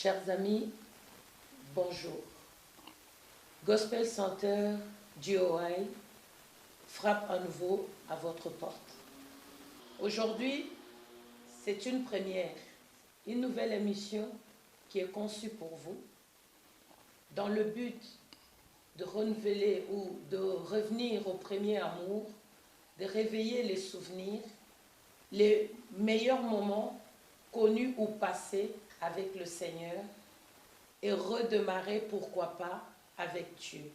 Chers amis, bonjour. Gospel Center GOI frappe à nouveau à votre porte. Aujourd'hui, c'est une première, une nouvelle émission qui est conçue pour vous dans le but de renouveler ou de revenir au premier amour, de réveiller les souvenirs, les meilleurs moments connus ou passés avec le Seigneur et redémarrer, pourquoi pas, avec Dieu.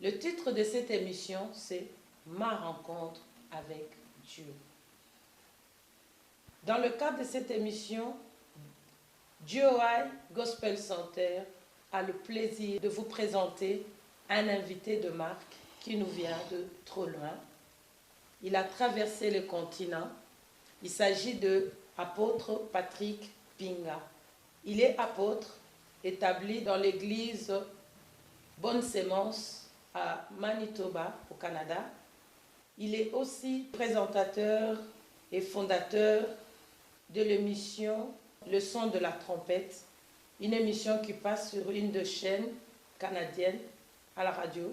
Le titre de cette émission, c'est « Ma rencontre avec Dieu ». Dans le cadre de cette émission, GOI Gospel Center a le plaisir de vous présenter un invité de marque qui nous vient de trop loin. Il a traversé le continent. Il s'agit de l'apôtre Patrick Pinga. Il est apôtre établi dans l'église Bonne Sémence à Manitoba, au Canada. Il est aussi présentateur et fondateur de l'émission Le son de la trompette, une émission qui passe sur une des chaînes canadiennes à la radio.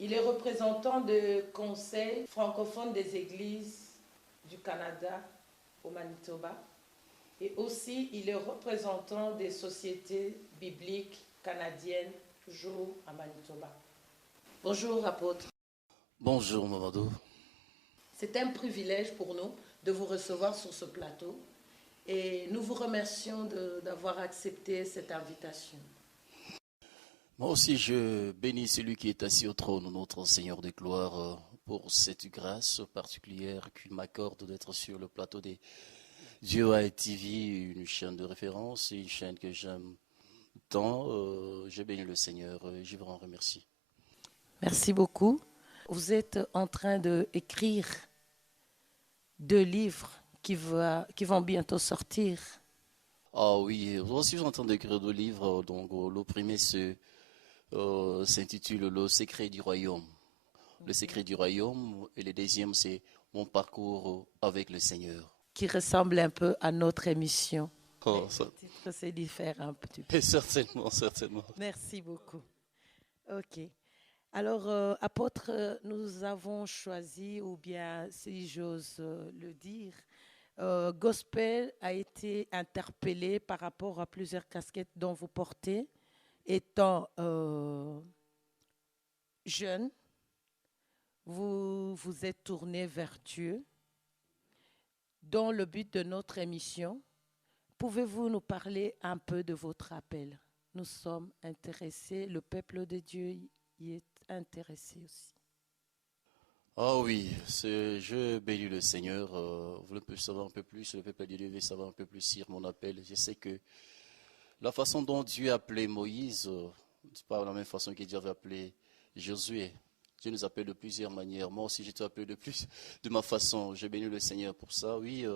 Il est représentant du Conseil francophone des églises du Canada au Manitoba. Et aussi, il est représentant des sociétés bibliques canadiennes, toujours à Manitoba. Bonjour, apôtre. Bonjour, Mamadou. C'est un privilège pour nous de vous recevoir sur ce plateau et nous vous remercions d'avoir accepté cette invitation. Moi aussi, je bénis celui qui est assis au trône, notre Seigneur de gloire, pour cette grâce particulière qu'il m'accorde d'être sur le plateau des GOI TV, une chaîne de référence et une chaîne que j'aime tant. Je bénis le Seigneur et je vous en remercie. Merci beaucoup. Vous êtes en train d'écrire 2 livres qui vont bientôt sortir. Ah oui, moi aussi je suis en train d'écrire 2 livres. Donc, le premier s'intitule Le secret du royaume. Le secret du royaume. Et le deuxième, c'est Mon parcours avec le Seigneur. Qui ressemble un peu à notre émission. Oh, ça... Le titre, c'est différent un petit peu. Et certainement, certainement. Merci beaucoup. OK. Alors, apôtre, nous avons choisi, ou bien, si j'ose le dire, Gospel a été interpellé par rapport à plusieurs casquettes dont vous portez, étant jeune, vous vous êtes tourné vers Dieu. Dans le but de notre émission, pouvez-vous nous parler un peu de votre appel? Nous sommes intéressés, le peuple de Dieu y est intéressé aussi. Ah oui, je bénis le Seigneur. Vous voulez savoir un peu plus, le peuple de Dieu veut savoir un peu plus sur mon appel. Je sais que la façon dont Dieu a appelé Moïse, c'est pas la même façon que Dieu avait appelé Josué. Dieu nous appelle de plusieurs manières. Moi aussi, je t'ai appelé de ma façon. Je bénis le Seigneur pour ça. Oui,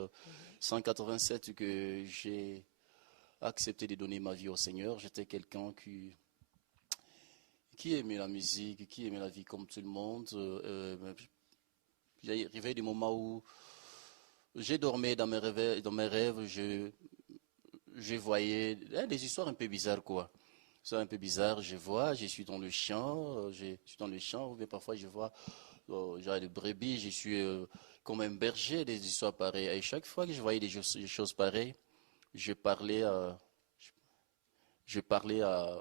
187 que j'ai accepté de donner ma vie au Seigneur. J'étais quelqu'un qui aimait la musique, qui aimait la vie comme tout le monde. Il est arrivé des moments où j'ai dormi dans mes rêves, je voyais des histoires un peu bizarres, quoi. C'est un peu bizarre, je suis dans le champ, mais parfois je vois, j'ai des brebis, je suis comme un berger, des histoires pareilles. Et chaque fois que je voyais des choses pareilles, je parlais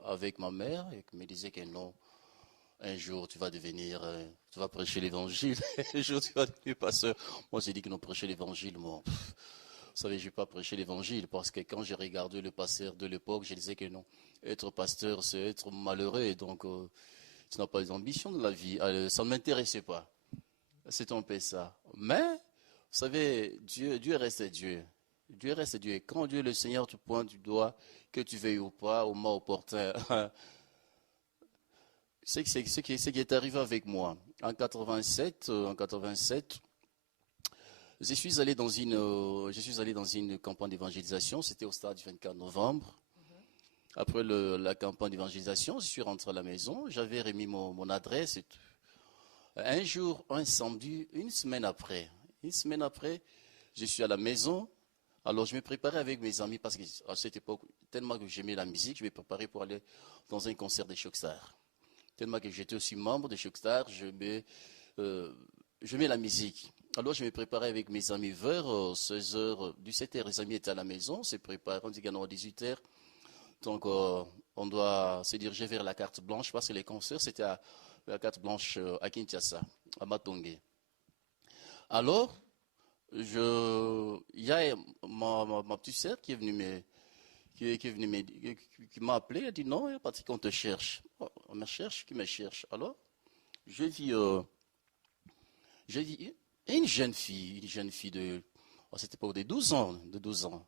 avec ma mère et qui me disait que non, un jour tu vas prêcher l'évangile, un jour tu vas devenir pasteur. Moi j'ai dit que non, prêcher l'évangile, moi. Vous savez, je ne vais pas prêcher l'évangile parce que quand j'ai regardé le pasteur de l'époque, je disais que non, être pasteur, c'est être malheureux. Et donc, tu n'as pas les ambitions de la vie. Alors, ça ne m'intéressait pas. C'est un peu ça. Mais, vous savez, Dieu reste Dieu. Dieu reste Dieu. Et quand Dieu, le Seigneur, te pointe du doigt, que tu veuilles ou pas, au moment opportun, c'est ce qui est arrivé avec moi. En 87, je suis allé dans une campagne d'évangélisation. C'était au stade du 24 novembre. Après la campagne d'évangélisation, je suis rentré à la maison. J'avais remis mon adresse. Un jour, un samedi, une semaine après, je suis à la maison Alors, je me préparais avec mes amis parce qu'à cette époque, tellement que j'aimais la musique, je me préparais pour aller dans un concert des Shockstar. Tellement que j'étais aussi membre des Shockstar, j'aimais la musique. Alors, je me préparais avec mes amis vers 16h, 17h. Les amis étaient à la maison, on s'est préparé, on dit qu'à 18h. Donc, on doit se diriger vers la carte blanche parce que les concerts, c'était à la carte blanche à Kinshasa, à Matongé. Alors, il y a ma petite sœur qui est venue qui est venue qui m'a appelé, elle a dit non, il y a Patrick, on te cherche. Oh, on me cherche, qui me cherche? Alors, je vis, j'ai dit, une jeune fille de, c'était pas de 12 ans, de 12 ans.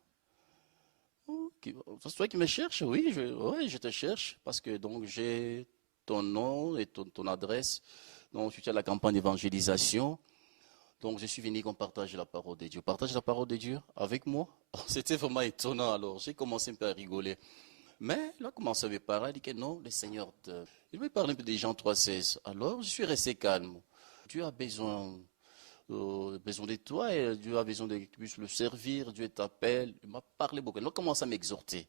Oh, c'est toi qui me cherches? Oui, ouais, je te cherche parce que donc j'ai ton nom et ton adresse. Donc, tu es à la campagne d'évangélisation. Donc, je suis venu qu'on partage la parole de Dieu. Partage la parole de Dieu avec moi. C'était vraiment étonnant. Alors, j'ai commencé un peu à rigoler. Mais là, commencé à me parler. Il dit que non, le Seigneur il me parle un peu des Jean 3,16. Alors, je suis resté calme. Dieu a besoin de toi et Dieu a besoin de que tu puisses le servir. Dieu t'appelle. Il m'a parlé beaucoup. Il a commencé à m'exhorter.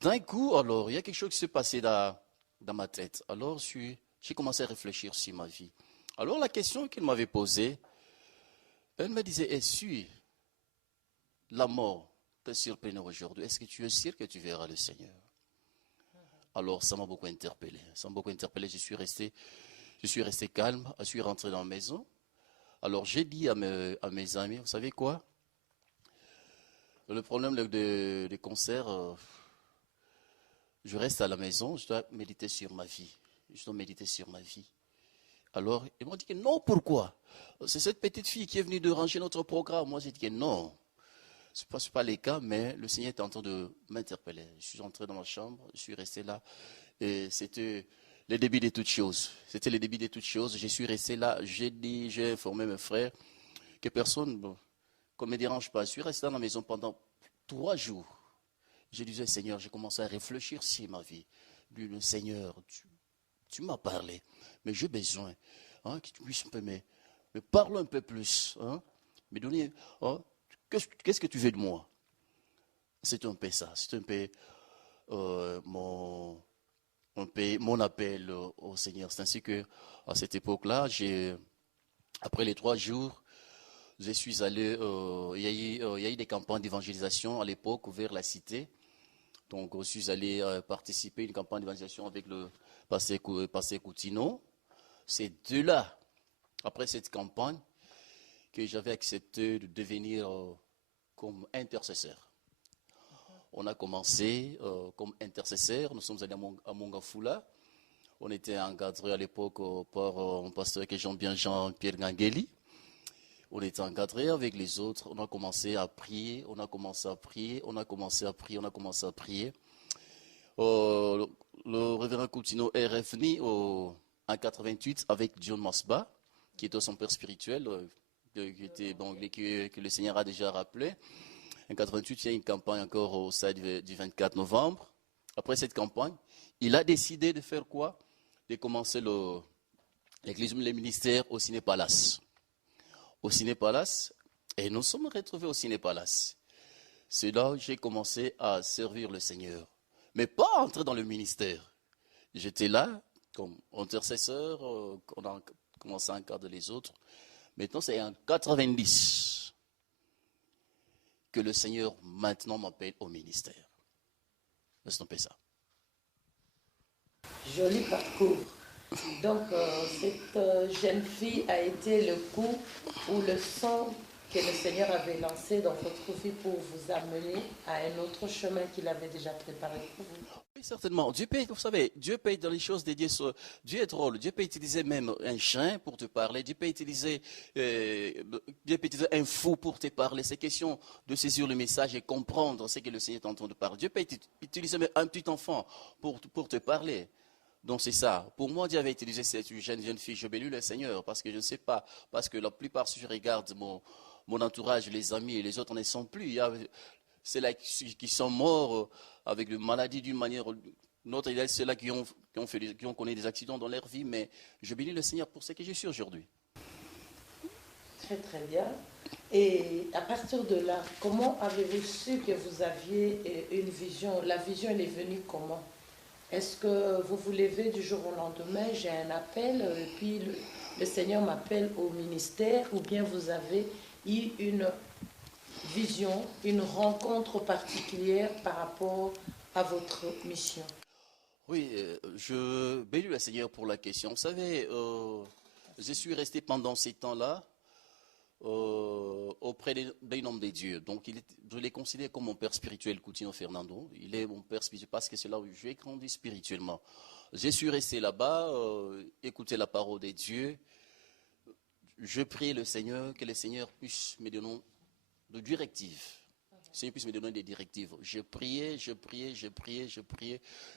D'un coup, alors, il y a quelque chose qui s'est passé dans ma tête. Alors, j'ai commencé à réfléchir sur ma vie. Alors, la question qu'il m'avait posée, elle me disait, est-ce la mort te surprend aujourd'hui? Est-ce que tu es sûr que tu verras le Seigneur? Alors, ça m'a beaucoup interpellé. Je suis resté calme. Je suis rentré dans la maison. Alors, j'ai dit à mes amis, vous savez quoi? Le problème des concerts, je reste à la maison, je dois méditer sur ma vie. Je dois méditer sur ma vie. Alors, ils m'ont dit que non, pourquoi? C'est cette petite fille qui est venue de ranger notre programme. Moi, j'ai dit que non. Ce n'est pas le cas, mais le Seigneur était en train de m'interpeller. Je suis entré dans ma chambre, je suis resté là. Et c'était le début de toutes choses. C'était le début de toutes choses. Je suis resté là. J'ai informé mes frères que personne qu'on ne me dérange pas. Je suis resté dans la maison pendant 3 jours. Je disais, Seigneur, j'ai commencé à réfléchir sur ma vie. Je dis, Seigneur, tu m'as parlé, mais j'ai besoin que tu puisses me parler un peu plus. Me donner, qu'est-ce que tu veux de moi? C'est un peu ça. C'est un peu mon appel au Seigneur. C'est ainsi que, à cette époque-là, après les 3 jours, je suis allé, il y a eu des campagnes d'évangélisation à l'époque vers la cité. Donc, je suis allé participer à une campagne d'évangélisation avec le pasteur Coutinho. C'est de là, après cette campagne, que j'avais accepté de devenir comme intercesseur. On a commencé comme intercesseur. Nous sommes allés à Mongafula. On était encadré à l'époque par un pasteur que j'aime bien, Jean-Pierre Gangeli. On était encadré avec les autres. On a commencé à prier. On a commencé à prier. Le révérend Coutinho est revenu en 88 avec John Masba, qui était son père spirituel, que le Seigneur a déjà rappelé. En 88, il y a une campagne encore au stade du 24 novembre. Après cette campagne, il a décidé de faire quoi? De commencer l'église, les ministères au Ciné Palace. Au Ciné Palace, et nous sommes retrouvés au Ciné Palace. C'est là où j'ai commencé à servir le Seigneur. Mais pas entrer dans le ministère. J'étais là comme intercesseur, on a commencé à encadrer les autres. Maintenant, c'est en 90 que le Seigneur maintenant m'appelle au ministère. C'est un peu ça. Joli parcours. Donc, cette jeune fille a été le coup ou le son que le Seigneur avait lancé dans votre vie pour vous amener à un autre chemin qu'il avait déjà préparé pour vous. Oui, certainement. Vous savez, Dieu peut dans les choses dédiées. Dieu est drôle. Dieu peut utiliser même un chien pour te parler. Dieu peut utiliser un fou pour te parler. C'est question de saisir le message et comprendre ce que le Seigneur est en train de parler. Dieu peut utiliser même un petit enfant pour te parler. Donc c'est ça. Pour moi, Dieu avait utilisé cette jeune fille. Je bénis le Seigneur parce que je ne sais pas. Parce que la plupart, si je regarde mon entourage, les amis et les autres ne sont plus. C'est là qui sont morts avec une maladie d'une manière ou d'une autre. Il y a ceux-là qui ont connu des accidents dans leur vie. Mais je bénis le Seigneur pour ce que je suis aujourd'hui. Très très bien. Et à partir de là, comment avez-vous su que vous aviez une vision? La vision, elle est venue comment? Est-ce que vous vous levez du jour au lendemain, j'ai un appel, et puis le Seigneur m'appelle au ministère, ou bien vous avez eu une vision, une rencontre particulière par rapport à votre mission? Oui, je bénis le Seigneur pour la question. Vous savez, je suis resté pendant ces temps-là auprès d'un homme de Dieu. Donc, je l'ai considéré comme mon père spirituel, Coutinho Fernando. Il est mon père spirituel parce que c'est là où j'ai grandi spirituellement. Je suis resté là-bas, écouter la parole de Dieu. Je prie le Seigneur, que le Seigneur puisse me donner de directives. Le Seigneur puisse me donner des directives. Je priais.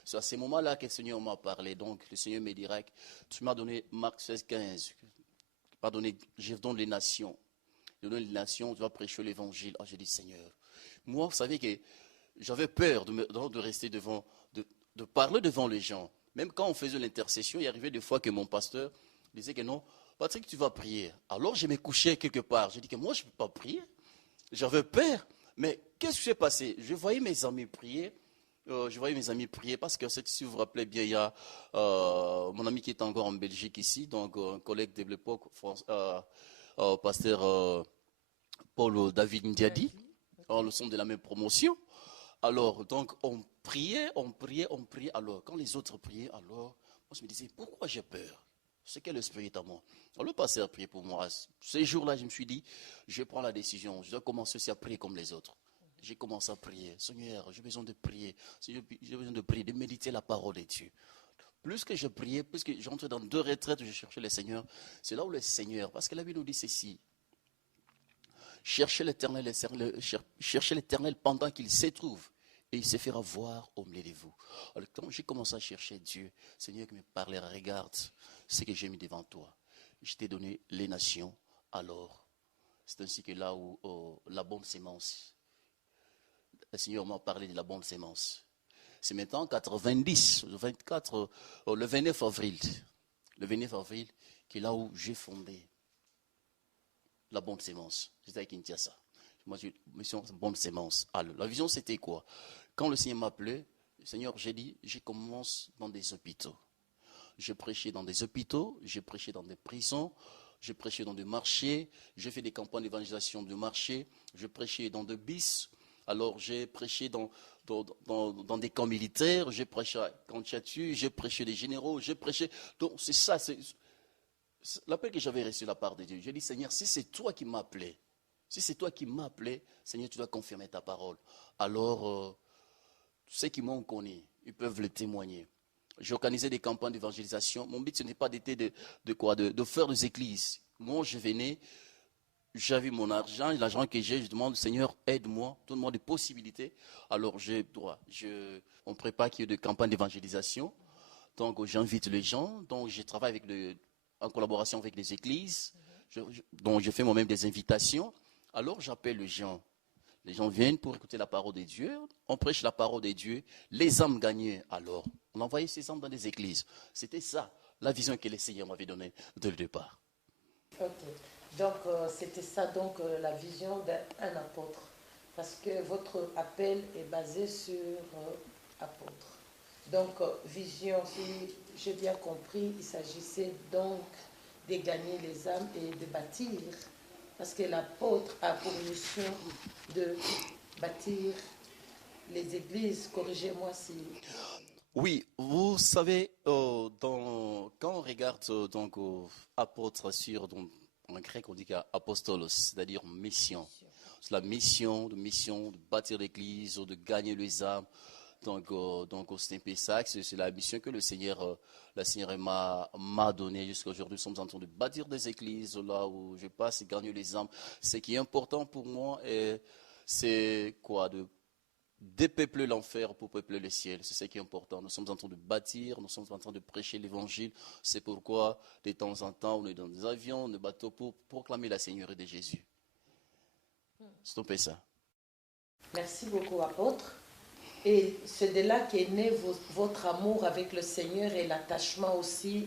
C'est à ce moment-là que le Seigneur m'a parlé. Donc, le Seigneur me dira, tu m'as donné Marc 16, 15. Pardonnez, je donne les nations. Je donne les nations, tu vas prêcher l'évangile. Ah, j'ai dit, Seigneur. Moi, vous savez que j'avais peur de rester devant, de parler devant les gens. Même quand on faisait l'intercession, il arrivait des fois que mon pasteur disait que non, Patrick, tu vas prier. Alors, je me couchais quelque part. J'ai dit que moi, je ne peux pas prier. J'avais peur. Mais qu'est-ce qui s'est passé? Je voyais mes amis prier. Parce que si vous vous rappelez bien, il y a mon ami qui est encore en Belgique ici, donc un collègue de l'époque, pasteur Paul David Ndiadi. Nous sommes de la même promotion. Alors, donc, on priait. Alors, quand les autres priaient, alors, moi, je me disais, pourquoi j'ai peur? C'est que l'esprit est à moi. Alors, le pasteur a prié pour moi. Ces jours-là, je me suis dit, je prends la décision. Je dois commencer aussi à prier comme les autres. J'ai commencé à prier. Seigneur, j'ai besoin de prier. Seigneur, j'ai besoin de prier, de méditer la parole de Dieu. Plus que je priais, plus que j'entrais dans 2 retraites où je cherchais le Seigneur, c'est là où le Seigneur, parce que la Bible nous dit ceci, cherchez l'Éternel pendant qu'il se trouve, et il se fera voir au milieu de vous. Alors, quand j'ai commencé à chercher Dieu, Seigneur qui me parlait, regarde ce que j'ai mis devant toi. Je t'ai donné les nations, alors, c'est ainsi que là où la bonne sémence, le Seigneur m'a parlé de la bonne sémence. C'est maintenant en 90, le 29 avril. Le 29 avril, qui est là où j'ai fondé la bonne sémence. J'étais à Kinshasa. Moi, j'ai une mission bonne sémence. Alors, la vision, c'était quoi? Quand le Seigneur m'appelait, le Seigneur, j'ai dit, je commence dans des hôpitaux. J'ai prêché dans des hôpitaux, j'ai prêché dans des prisons, j'ai prêché dans des marchés, j'ai fait des campagnes d'évangélisation de marchés, j'ai prêché dans des bis. Alors, j'ai prêché dans des camps militaires, j'ai prêché à Kantiatu, j'ai prêché des généraux, j'ai prêché. Donc, c'est ça, c'est l'appel que j'avais reçu de la part de Dieu. J'ai dit, Seigneur, si c'est toi qui m'as appelé, Seigneur, tu dois confirmer ta parole. Alors, ceux qui m'ont connu, ils peuvent le témoigner. J'ai organisé des campagnes d'évangélisation. Mon but, ce n'est pas d'être de faire des églises. Moi, je venais. J'avais mon argent, l'argent que j'ai, je demande, Seigneur, aide-moi, donne-moi des possibilités. Alors, on prépare qu'il y ait des campagnes d'évangélisation. Donc, j'invite les gens. Donc, je travaille en collaboration avec les églises. Donc, je fais moi-même des invitations. Alors, j'appelle les gens. Les gens viennent pour écouter la parole de Dieu. On prêche la parole de Dieu. Les âmes gagnées, alors, on envoyait ces âmes dans des églises. C'était ça, la vision que le Seigneur m'avait donnée dès le départ. Ok. Donc, c'était ça, donc, la vision d'un apôtre. Parce que votre appel est basé sur apôtre. Donc, vision, si j'ai bien compris, il s'agissait donc de gagner les âmes et de bâtir. Parce que l'apôtre a pour mission de bâtir les églises. Corrigez-moi si... Oui, vous savez, quand on regarde apôtre en grec on dit apostolos, c'est-à-dire mission. C'est la mission de bâtir l'église, de gagner les âmes. Donc c'est un peu ça, c'est la mission que le Seigneur m'a donnée jusqu'à aujourd'hui. Nous sommes en train de bâtir des églises là où je passe et gagner les âmes. Ce qui est important pour moi, c'est quoi? De dépeupler l'enfer pour peupler le ciel. C'est ce qui est important. Nous sommes en train de bâtir, nous sommes en train de prêcher l'évangile. C'est pourquoi, de temps en temps, on est dans des avions, des bateaux pour proclamer la Seigneurie de Jésus. C'est un peu ça. Merci beaucoup, apôtre. Et c'est de là qu'est né votre amour avec le Seigneur et l'attachement aussi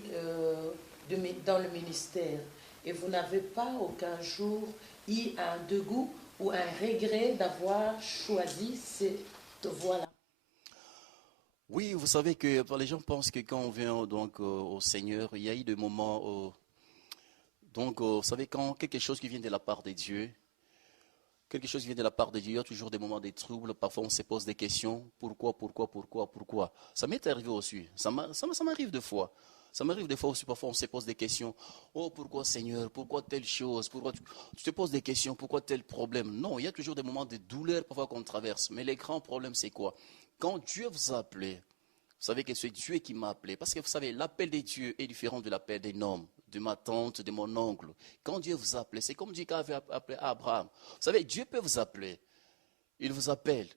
dans le ministère. et vous n'avez pas aucun jour eu un dégoût ou un regret d'avoir choisi cette voie-là? Oui, vous savez que les gens pensent que quand on vient donc au Seigneur, il y a eu des moments, vous savez, quand quelque chose qui vient de la part de Dieu, quelque chose qui vient de la part de Dieu, il y a toujours des moments de trouble. Parfois, on se pose des questions. Pourquoi? Ça m'est arrivé aussi. Ça m'arrive des fois. Ça m'arrive des fois aussi. Parfois, on se pose des questions. Oh, pourquoi Seigneur? Pourquoi telle chose? Pourquoi tu te poses des questions? Pourquoi tel problème? Non, il y a toujours des moments de douleur parfois qu'on traverse. Mais les grands problèmes, c'est quoi? Quand Dieu vous a appelé, vous savez que c'est Dieu qui m'a appelé. Parce que vous savez, l'appel de Dieu est différent de l'appel des hommes, de ma tante, de mon oncle. Quand Dieu vous a appelé, c'est comme Dieu avait appelé Abraham. Vous savez, Dieu peut vous appeler. Il vous appelle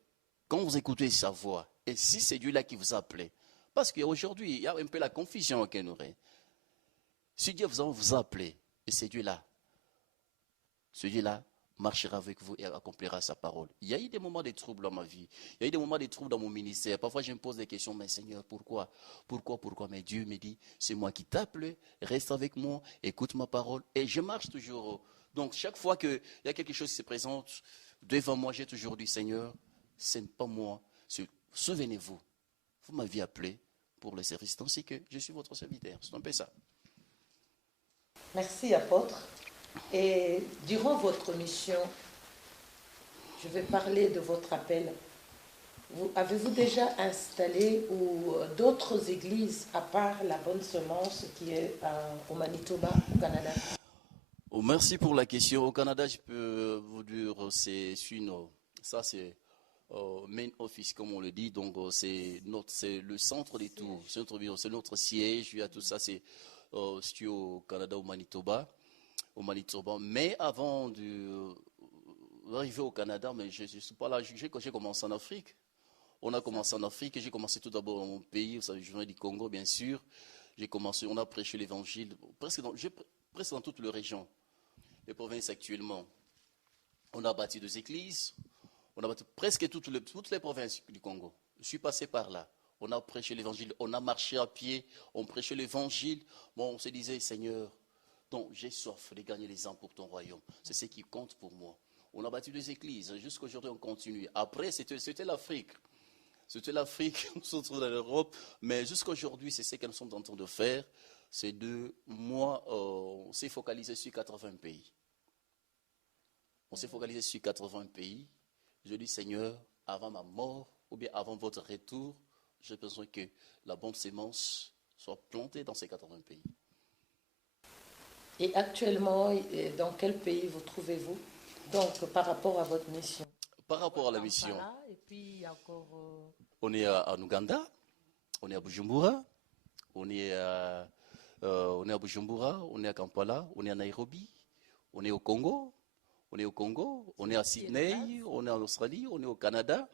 quand vous écoutez sa voix. Et si c'est Dieu là qui vous a appelé. Parce qu'aujourd'hui, il y a un peu la confusion qu'il y aurait. Si Dieu vous a appelé, et c'est Dieu là, ce Dieu-là marchera avec vous et accomplira sa parole. Il y a eu des moments de trouble dans ma vie. Il y a eu des moments de trouble dans mon ministère. Parfois, je me pose des questions. Mais Seigneur, pourquoi? Mais Dieu me dit, c'est moi qui t'appelle. Reste avec moi. Écoute ma parole. Et je marche toujours. Donc, chaque fois qu'il y a quelque chose qui se présente devant moi, j'ai toujours dit, Seigneur, ce n'est pas moi. Souvenez-vous, vous m'aviez appelé pour le service. Ainsi que je suis votre serviteur. C'est un peu ça. Merci, apôtre. Et durant votre mission, je vais parler de votre appel. Avez-vous déjà installé d'autres églises à part la Bonne Semence qui est au Manitoba, au Canada? Oh, merci pour la question. Au Canada, je peux vous dire, c'est main office, comme on le dit. Donc, c'est le centre des tours. C'est notre siège. Il y a tout ça, c'est situé au Canada, au Manitoba. Mais avant d'arriver au Canada, mais je ne suis pas là. J'ai commencé en Afrique. On a commencé en Afrique et j'ai commencé tout d'abord dans mon pays. Vous savez, je viens du Congo, bien sûr. On a prêché l'évangile presque dans toute la région, les provinces actuellement. On a bâti 2 églises. On a bâti presque toutes les provinces du Congo. Je suis passé par là. On a prêché l'évangile. On a marché à pied. On prêchait l'évangile. Bon, on se disait, Seigneur, donc j'ai soif de gagner les âmes pour ton royaume. C'est ce qui compte pour moi. On a bâti 2 églises. Jusqu'à aujourd'hui, on continue. Après, c'était l'Afrique. C'était l'Afrique, nous sommes dans l'Europe. Mais jusqu'à aujourd'hui, c'est ce que nous sommes en train de faire. C'est on s'est focalisé sur 80 pays. On s'est focalisé sur 80 pays. Je dis, Seigneur, avant ma mort, ou bien avant votre retour, j'ai besoin que la bonne sémence soit plantée dans ces 80 pays. Et actuellement, dans quel pays vous trouvez-vous? Donc, par rapport à votre mission? Par rapport à la mission, et puis encore, on est en Ouganda, on est à Bujumbura, on est à Bujumbura, on est à Kampala, on est à Nairobi, on est au Congo, on est à Sydney, on est en Australie, on est au Canada,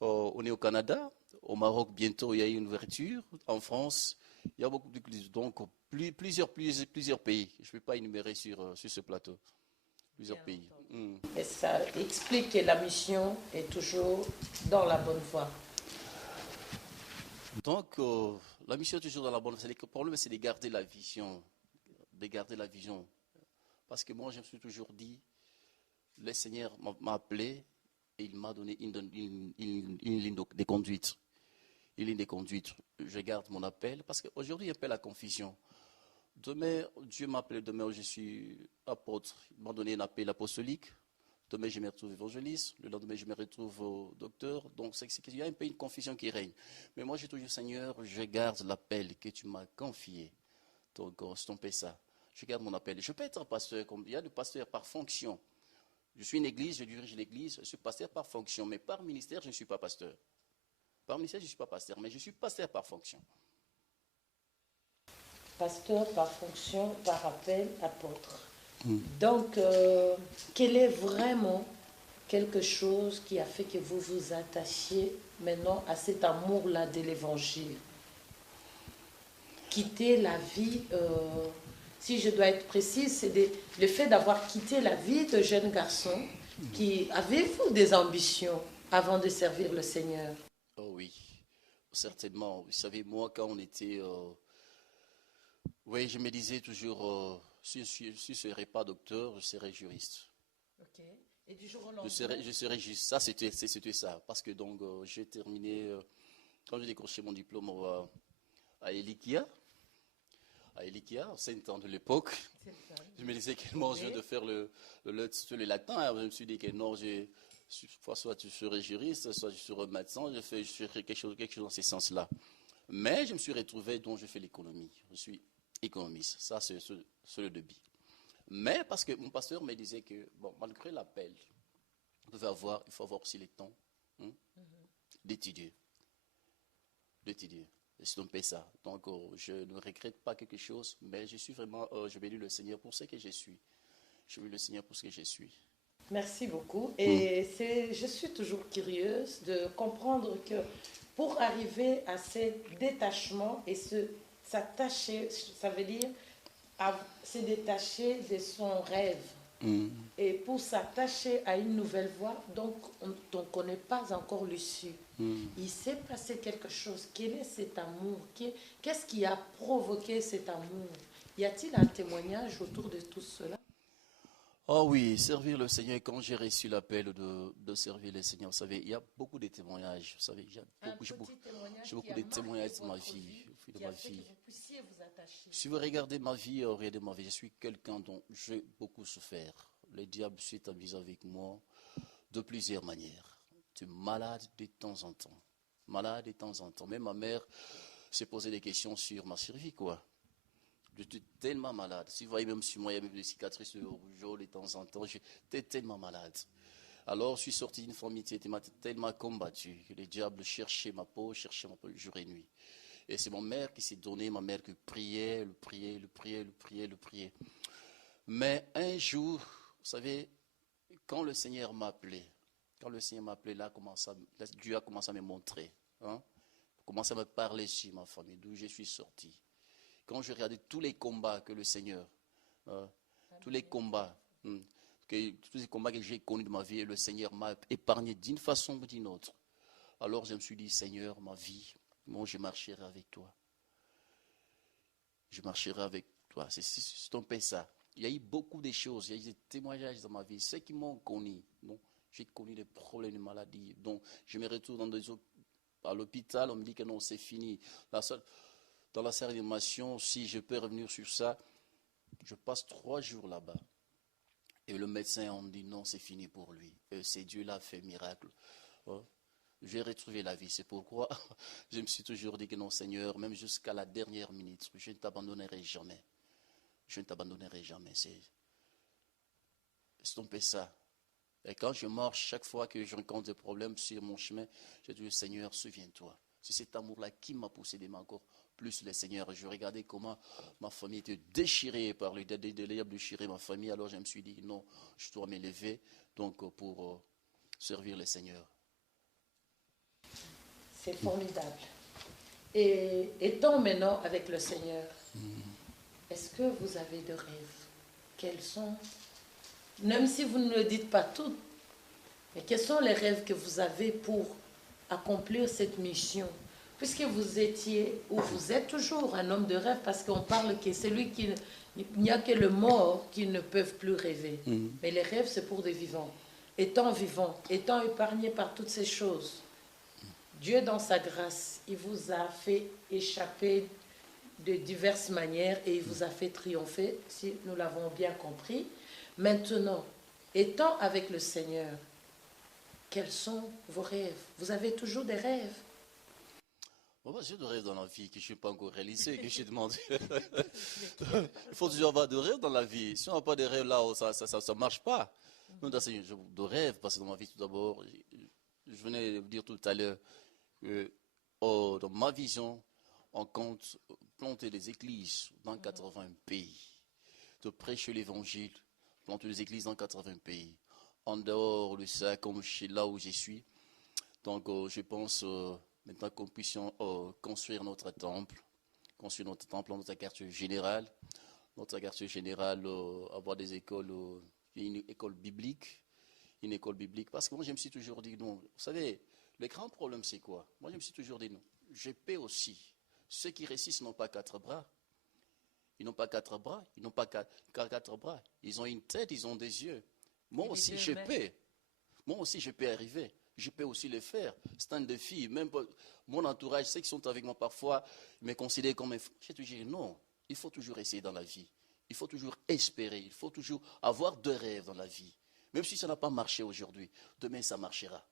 au Maroc bientôt il y a une ouverture, en France, il y a beaucoup d'églises, donc plusieurs pays. Je ne peux pas énumérer sur ce plateau. Plusieurs pays. Et ça explique que la mission est toujours dans la bonne voie. Donc, la mission est toujours dans la bonne voie. Le problème, c'est de garder la vision. Parce que moi, je me suis toujours dit, le Seigneur m'a appelé et il m'a donné une ligne de conduite. Une ligne de conduite. Je garde mon appel parce qu'aujourd'hui, il y a un peu la confusion. Demain, Dieu m'a appelé, demain je suis apôtre. Il m'a donné un appel apostolique. Demain, je me retrouve évangéliste. Le lendemain, je me retrouve docteur. Donc, il y a un peu une confusion qui règne. Mais moi, j'ai toujours, Seigneur, je garde l'appel que tu m'as confié. Donc, stompez ça. Je garde mon appel. Je peux être un pasteur, comme il y a des pasteurs par fonction. Je suis une église, je dirige l'église, je suis pasteur par fonction. Mais par ministère, je ne suis pas pasteur. Par ministère, je ne suis pas pasteur, mais je suis pasteur par fonction. Pasteur par fonction, par appel, apôtre. Donc, quel est vraiment quelque chose qui a fait que vous vous attachiez maintenant à cet amour-là de l'évangile? Quitter la vie, si je dois être précise, c'est le fait d'avoir quitté la vie de jeune garçon. Avez-vous des ambitions avant de servir le Seigneur? Oh oui, certainement. Vous savez, moi, quand on était... oui, je me disais toujours, Si je ne serais pas docteur, je serais juriste. Ok. Et du jour au lendemain? Je serais juste. Ça, c'était ça. Parce que donc, j'ai terminé, quand j'ai décroché mon diplôme à Elikia, à Saint-Anne de l'époque, C'est ça. je me disais que non, je viens de faire le latin. Alors je me suis dit que non, soit tu serais juriste, soit tu serais médecin, je ferais quelque chose dans ce sens-là. Mais je me suis retrouvé, donc je fais l'économie. Je suis économiste. Ça, c'est le début. Mais parce que mon pasteur me disait que, bon, malgré l'appel, il faut avoir aussi le temps hein, d'étudier. Et c'est un peu ça. Donc, je ne regrette pas quelque chose, mais je suis vraiment, je bénis le Seigneur pour ce que je suis. Je bénis le Seigneur pour ce que je suis. Merci beaucoup. Et je suis toujours curieuse de comprendre que pour arriver à ce détachement et s'attacher, ça veut dire se détacher de son rêve. Et pour s'attacher à une nouvelle voie, donc on ne connaît pas encore l'issue. Il s'est passé quelque chose. Quel est cet amour? Qu'est-ce qui a provoqué cet amour? Y a-t-il un témoignage autour de tout cela? Oh oui, servir le Seigneur. Quand j'ai reçu l'appel de servir le Seigneur, vous savez, il y a beaucoup de témoignages. Vous savez, j'ai beaucoup de témoignages de ma vie. Si vous regardez ma vie, je suis quelqu'un dont j'ai beaucoup souffert. Le diable s'est amusé avec moi de plusieurs manières. Je suis malade de temps en temps. Malade de temps en temps. Même ma mère s'est posé des questions sur ma survie, quoi. J'étais tellement malade. Si vous voyez même sur moi, il y a même des cicatrices rougeaux de temps en temps. J'étais tellement malade. Alors, je suis sorti d'une famille qui m'a tellement combattu que le diable cherchait ma peau jour et nuit. Et c'est ma mère qui s'est donnée, ma mère qui priait, le priait. Mais un jour, vous savez, quand le Seigneur m'a appelé, là, Dieu a commencé à me montrer, hein, commencé à me parler sur ma famille, d'où je suis sorti. Quand je regardais tous les combats que le Seigneur, tous les combats que j'ai connus de ma vie, et le Seigneur m'a épargné d'une façon ou d'une autre. Alors je me suis dit, Seigneur, ma vie, moi je marcherai avec toi. Je marcherai avec toi. C'est un peu ça. Il y a eu beaucoup de choses, il y a eu des témoignages dans ma vie. Ceux qui m'ont connu, donc j'ai connu des problèmes de maladie. Donc je me retrouve à l'hôpital, on me dit que non, c'est fini. Dans la salle d'animation, si je peux revenir sur ça, je passe 3 jours là-bas. Et le médecin, on me dit non, c'est fini pour lui. Et c'est Dieu là fait miracle. J'ai retrouvé la vie. C'est pourquoi je me suis toujours dit que non, Seigneur, même jusqu'à la dernière minute, je ne t'abandonnerai jamais. Je ne t'abandonnerai jamais. C'est un peu ça. Et quand je marche, chaque fois que je rencontre des problèmes sur mon chemin, je dis, Seigneur, souviens-toi. C'est cet amour-là qui m'a poussé d'aimer encore plus le Seigneur. Je regardais comment ma famille était déchirée par le diable déchirer ma famille. Alors je me suis dit, non, je dois m'élever donc pour servir le Seigneur. C'est formidable. Et étant maintenant avec le Seigneur, est-ce que vous avez de rêves? Quels sont, même si vous ne le dites pas tout, mais quels sont les rêves que vous avez pour accomplir cette mission? Puisque vous étiez, ou vous êtes toujours un homme de rêve, parce qu'on parle que c'est lui qui... Il n'y a que le mort qui ne peuvent plus rêver. Mais les rêves, c'est pour des vivants. Étant vivant, étant épargné par toutes ces choses, Dieu, dans sa grâce, il vous a fait échapper de diverses manières et il vous a fait triompher, si nous l'avons bien compris. Maintenant, étant avec le Seigneur, quels sont vos rêves? Vous avez toujours des rêves? Moi, j'ai des rêves dans la vie que je n'ai pas encore réalisés, que j'ai demandé. Il faut toujours avoir des rêves dans la vie. Si on n'a pas de rêves là, ça ne marche pas. Nous, j'ai de rêves, parce que dans ma vie, tout d'abord, je venais de dire tout à l'heure que dans ma vision, on compte planter des églises dans 80 pays, de prêcher l'évangile, planter des églises dans 80 pays. En dehors de ça, comme là où je suis, donc je pense maintenant qu'on puisse construire notre temple dans notre quartier général. Notre quartier général, avoir des écoles, une école biblique, parce que moi je me suis toujours dit, non, vous savez, le grand problème c'est quoi? Moi je me suis toujours dit, non, je paie aussi. Ceux qui réussissent n'ont pas 4 bras. Ils n'ont pas quatre bras. Ils n'ont pas quatre bras. Ils ont une tête, ils ont des yeux. Moi aussi, je peux. Moi aussi, je peux arriver. Je peux aussi le faire. C'est un défi. Même mon entourage, ceux qui sont avec moi parfois, me considèrent comme un fou. J'ai toujours dit non. Il faut toujours essayer dans la vie. Il faut toujours espérer. Il faut toujours avoir de rêves dans la vie. Même si ça n'a pas marché aujourd'hui, demain ça marchera.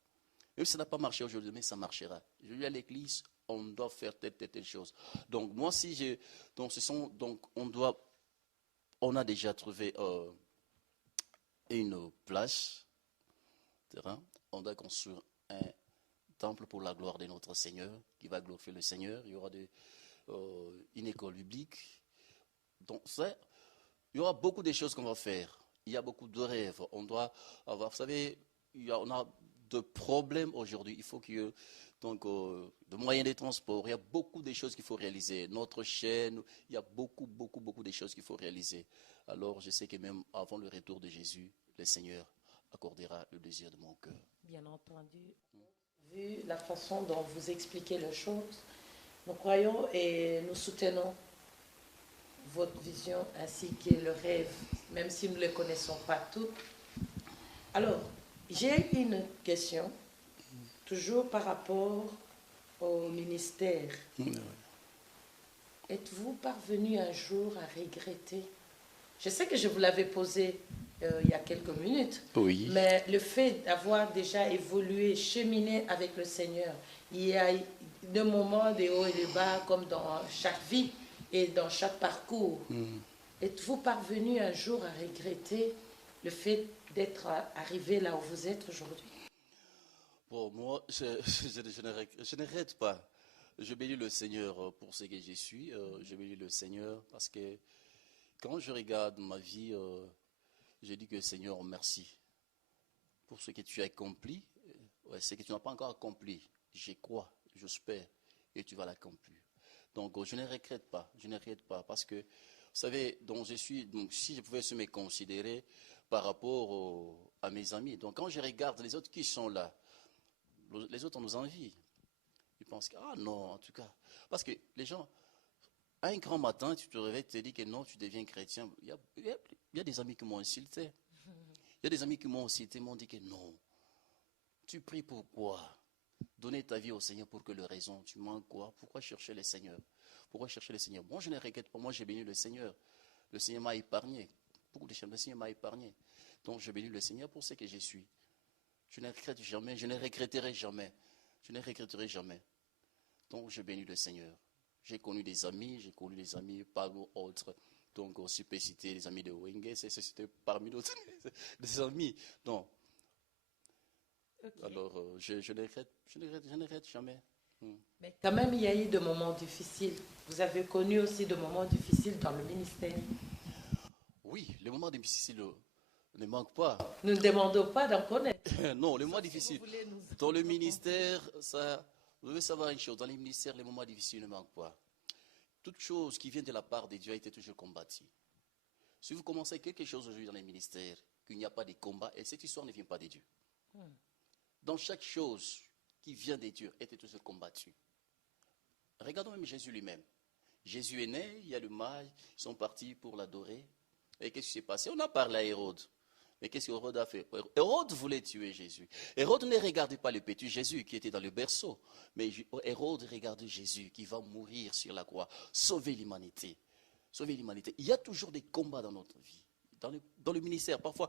Même si ça n'a pas marché aujourd'hui, demain ça marchera. Je dis à l'église, on doit faire telle chose. Donc moi, si j'ai, donc on a déjà trouvé une place, terrain. On doit construire un temple pour la gloire de notre Seigneur, qui va glorifier le Seigneur. Il y aura une école biblique. Donc ça, il y aura beaucoup de choses qu'on va faire. Il y a beaucoup de rêves. On doit avoir, vous savez, on a de problèmes aujourd'hui. Il faut qu'il y ait donc, de moyens de transport. Il y a beaucoup de choses qu'il faut réaliser. Notre chaîne, il y a beaucoup de choses qu'il faut réaliser. Alors, je sais que même avant le retour de Jésus, le Seigneur accordera le désir de mon cœur. Bien entendu. Vu la façon dont vous expliquez les choses, nous croyons et nous soutenons votre vision ainsi que le rêve, même si nous ne les connaissons pas tous. Alors, j'ai une question, toujours par rapport au ministère. Êtes-vous parvenu un jour à regretter? Je sais que je vous l'avais posé il y a quelques minutes, oui. Mais le fait d'avoir déjà évolué, cheminé avec le Seigneur, il y a des moments de hauts et de bas comme dans chaque vie et dans chaque parcours. Êtes-vous parvenu un jour à regretter le fait d'être arrivé là où vous êtes aujourd'hui? Bon, moi, je ne regrette pas. Je bénis le Seigneur pour ce que je suis. Je bénis le Seigneur parce que quand je regarde ma vie, je dis que Seigneur, merci pour ce que tu as accompli. Ouais, ce que tu n'as pas encore accompli, je crois, j'espère, et tu vas l'accomplir. Donc, je ne regrette pas. Je ne regrette pas parce que, vous savez, donc si je pouvais me considérer par rapport à mes amis. Donc, quand je regarde les autres qui sont là, les autres nous envient. Ils pensent que, ah non, en tout cas. Parce que les gens, un grand matin, tu te réveilles, tu te dis que non, tu deviens chrétien. Il y a des amis qui m'ont insulté. Il y a des amis qui m'ont insulté, m'ont dit que non. Tu pries pour quoi? Donner ta vie au Seigneur pour que le raison. Tu manques quoi? Pourquoi chercher le Seigneur? Pourquoi chercher le Seigneur? Moi, je ne regrette pas. Moi, j'ai béni le Seigneur. Le Seigneur m'a épargné. Beaucoup de choses, le Seigneur m'a épargné. Donc, je bénis le Seigneur pour ce que je suis. Je ne regrette jamais. Je ne regretterai jamais. Je ne regretterai jamais. Donc, je bénis le Seigneur. J'ai connu des amis pas autres. Donc, aussi peut citer les amis de Wenge, c'était parmi d'autres des amis. Donc, okay. Alors, je ne regrette jamais. Mais quand même, il y a eu des moments difficiles. Vous avez connu aussi des moments difficiles dans le ministère. Oui, les moments difficiles ne manquent pas. Nous ne demandons pas d'en connaître. Non, les moments difficiles. Dans le ministère, vous devez savoir une chose. Dans les ministères, les moments difficiles ne manquent pas. Toute chose qui vient de la part de Dieu a été toujours combattue. Si vous commencez quelque chose aujourd'hui dans les ministères, qu'il n'y a pas de combat, et cette histoire ne vient pas de Dieu. Dans chaque chose qui vient de Dieu, était toujours combattue. Regardons même Jésus lui-même. Jésus est né, il y a le mage, ils sont partis pour l'adorer. Et qu'est-ce qui s'est passé? On a parlé à Hérode. Mais qu'est-ce qu'Hérode a fait? Hérode voulait tuer Jésus. Hérode ne regardait pas le petit Jésus qui était dans le berceau. Mais Hérode regardait Jésus qui va mourir sur la croix, sauver l'humanité. Sauver l'humanité. Il y a toujours des combats dans notre vie. Dans le ministère, parfois,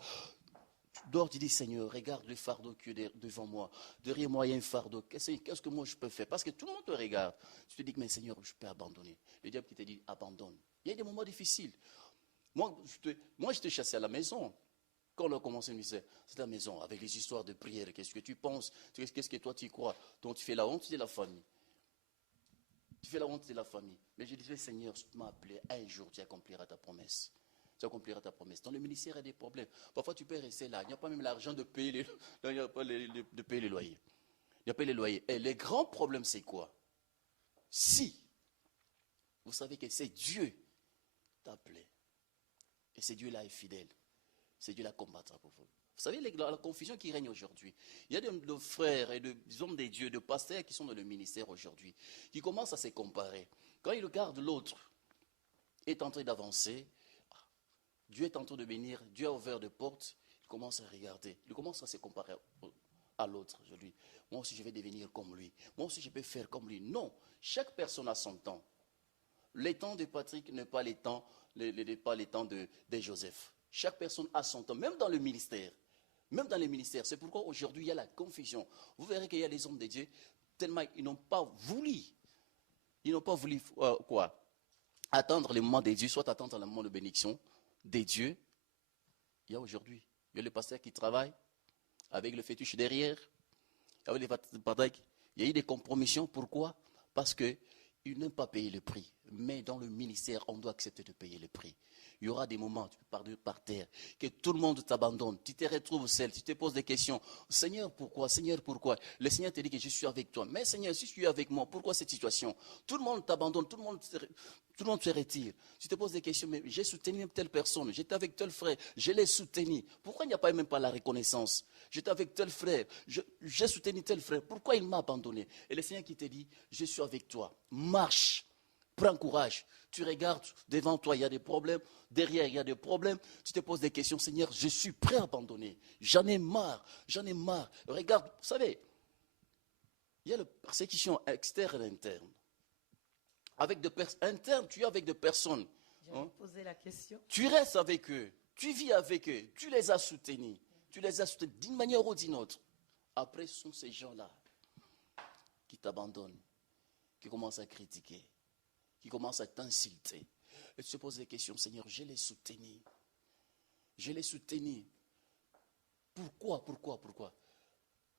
tu dors, tu dis, Seigneur, regarde le fardeau qui est devant moi. Derrière moi, il y a un fardeau. Qu'est-ce que moi je peux faire? Parce que tout le monde te regarde. Tu te dis, mais Seigneur, je peux abandonner. Le diable qui te dit, abandonne. Il y a des moments difficiles. Moi, je te chassais à la maison. Quand on a commencé à me dire, c'est la maison, avec les histoires de prière, qu'est-ce que tu penses? Qu'est-ce que toi tu crois? Donc tu fais la honte de la famille. Tu fais la honte de la famille. Mais je disais, Seigneur, tu m'as appelé, un jour tu accompliras ta promesse. Tu accompliras ta promesse. Dans le ministère, il y a des problèmes. Parfois, tu peux rester là. Il n'y a pas même l'argent de payer de payer les loyers. Il n'y a pas les loyers. Et le grand problème, c'est quoi? Si vous savez que c'est Dieu qui t'a appelé, et c'est Dieu-là est fidèle, c'est Dieu la combattra pour vous. Vous savez, la confusion qui règne aujourd'hui. Il y a des frères et des hommes de Dieu, des pasteurs qui sont dans le ministère aujourd'hui, qui commencent à se comparer. Quand ils regardent l'autre, est en train d'avancer. Dieu est en train de bénir. Dieu a ouvert des portes. Il commence à regarder. Il commence à se comparer à l'autre. Je lui dis, moi aussi je vais devenir comme lui. Moi aussi je peux faire comme lui. Non, chaque personne a son temps. Les temps de Patrick n'est pas les temps, pas les temps de Joseph. Chaque personne a son temps, même dans le ministère. Même dans les ministères. C'est pourquoi aujourd'hui il y a la confusion. Vous verrez qu'il y a les hommes de Dieu, tellement ils n'ont pas voulu. Ils n'ont pas voulu attendre le moment de Dieu, soit attendre le moment de bénédiction des dieux. Il y a aujourd'hui, il y a le pasteur qui travaille avec le fétiche derrière, avec les Patrick. Il y a eu des compromissions. Pourquoi? Parce qu'ils n'aiment pas payer le prix. Mais dans le ministère, on doit accepter de payer le prix. Il y aura des moments, tu peux parler par terre, que tout le monde t'abandonne, tu te retrouves seul, tu te poses des questions. Seigneur, pourquoi? Seigneur, pourquoi? Le Seigneur te dit que je suis avec toi. Mais Seigneur, si je suis avec moi, pourquoi cette situation? Tout le monde t'abandonne, tout le monde se retire. Tu te poses des questions, mais j'ai soutenu telle personne, j'étais avec tel frère, je l'ai soutenu. Pourquoi il n'y a pas même pas la reconnaissance? J'étais avec tel frère, j'ai soutenu tel frère, pourquoi il m'a abandonné? Et le Seigneur qui te dit, je suis avec toi, marche, prends courage. Tu regardes devant toi, il y a des problèmes. Derrière, il y a des problèmes. Tu te poses des questions. Seigneur, je suis prêt à abandonner. J'en ai marre. J'en ai marre. Regarde, vous savez, il y a la persécution externe et interne. Avec des internes, tu es avec des personnes. J'allais poser la question. Tu restes avec eux. Tu vis avec eux. Tu les as soutenus. Tu les as soutenus d'une manière ou d'une autre. Après, ce sont ces gens-là qui t'abandonnent, qui commencent à critiquer, qui commencent à t'insulter. Et tu te poses des questions, Seigneur, je les soutenu. Je les soutenu. Pourquoi?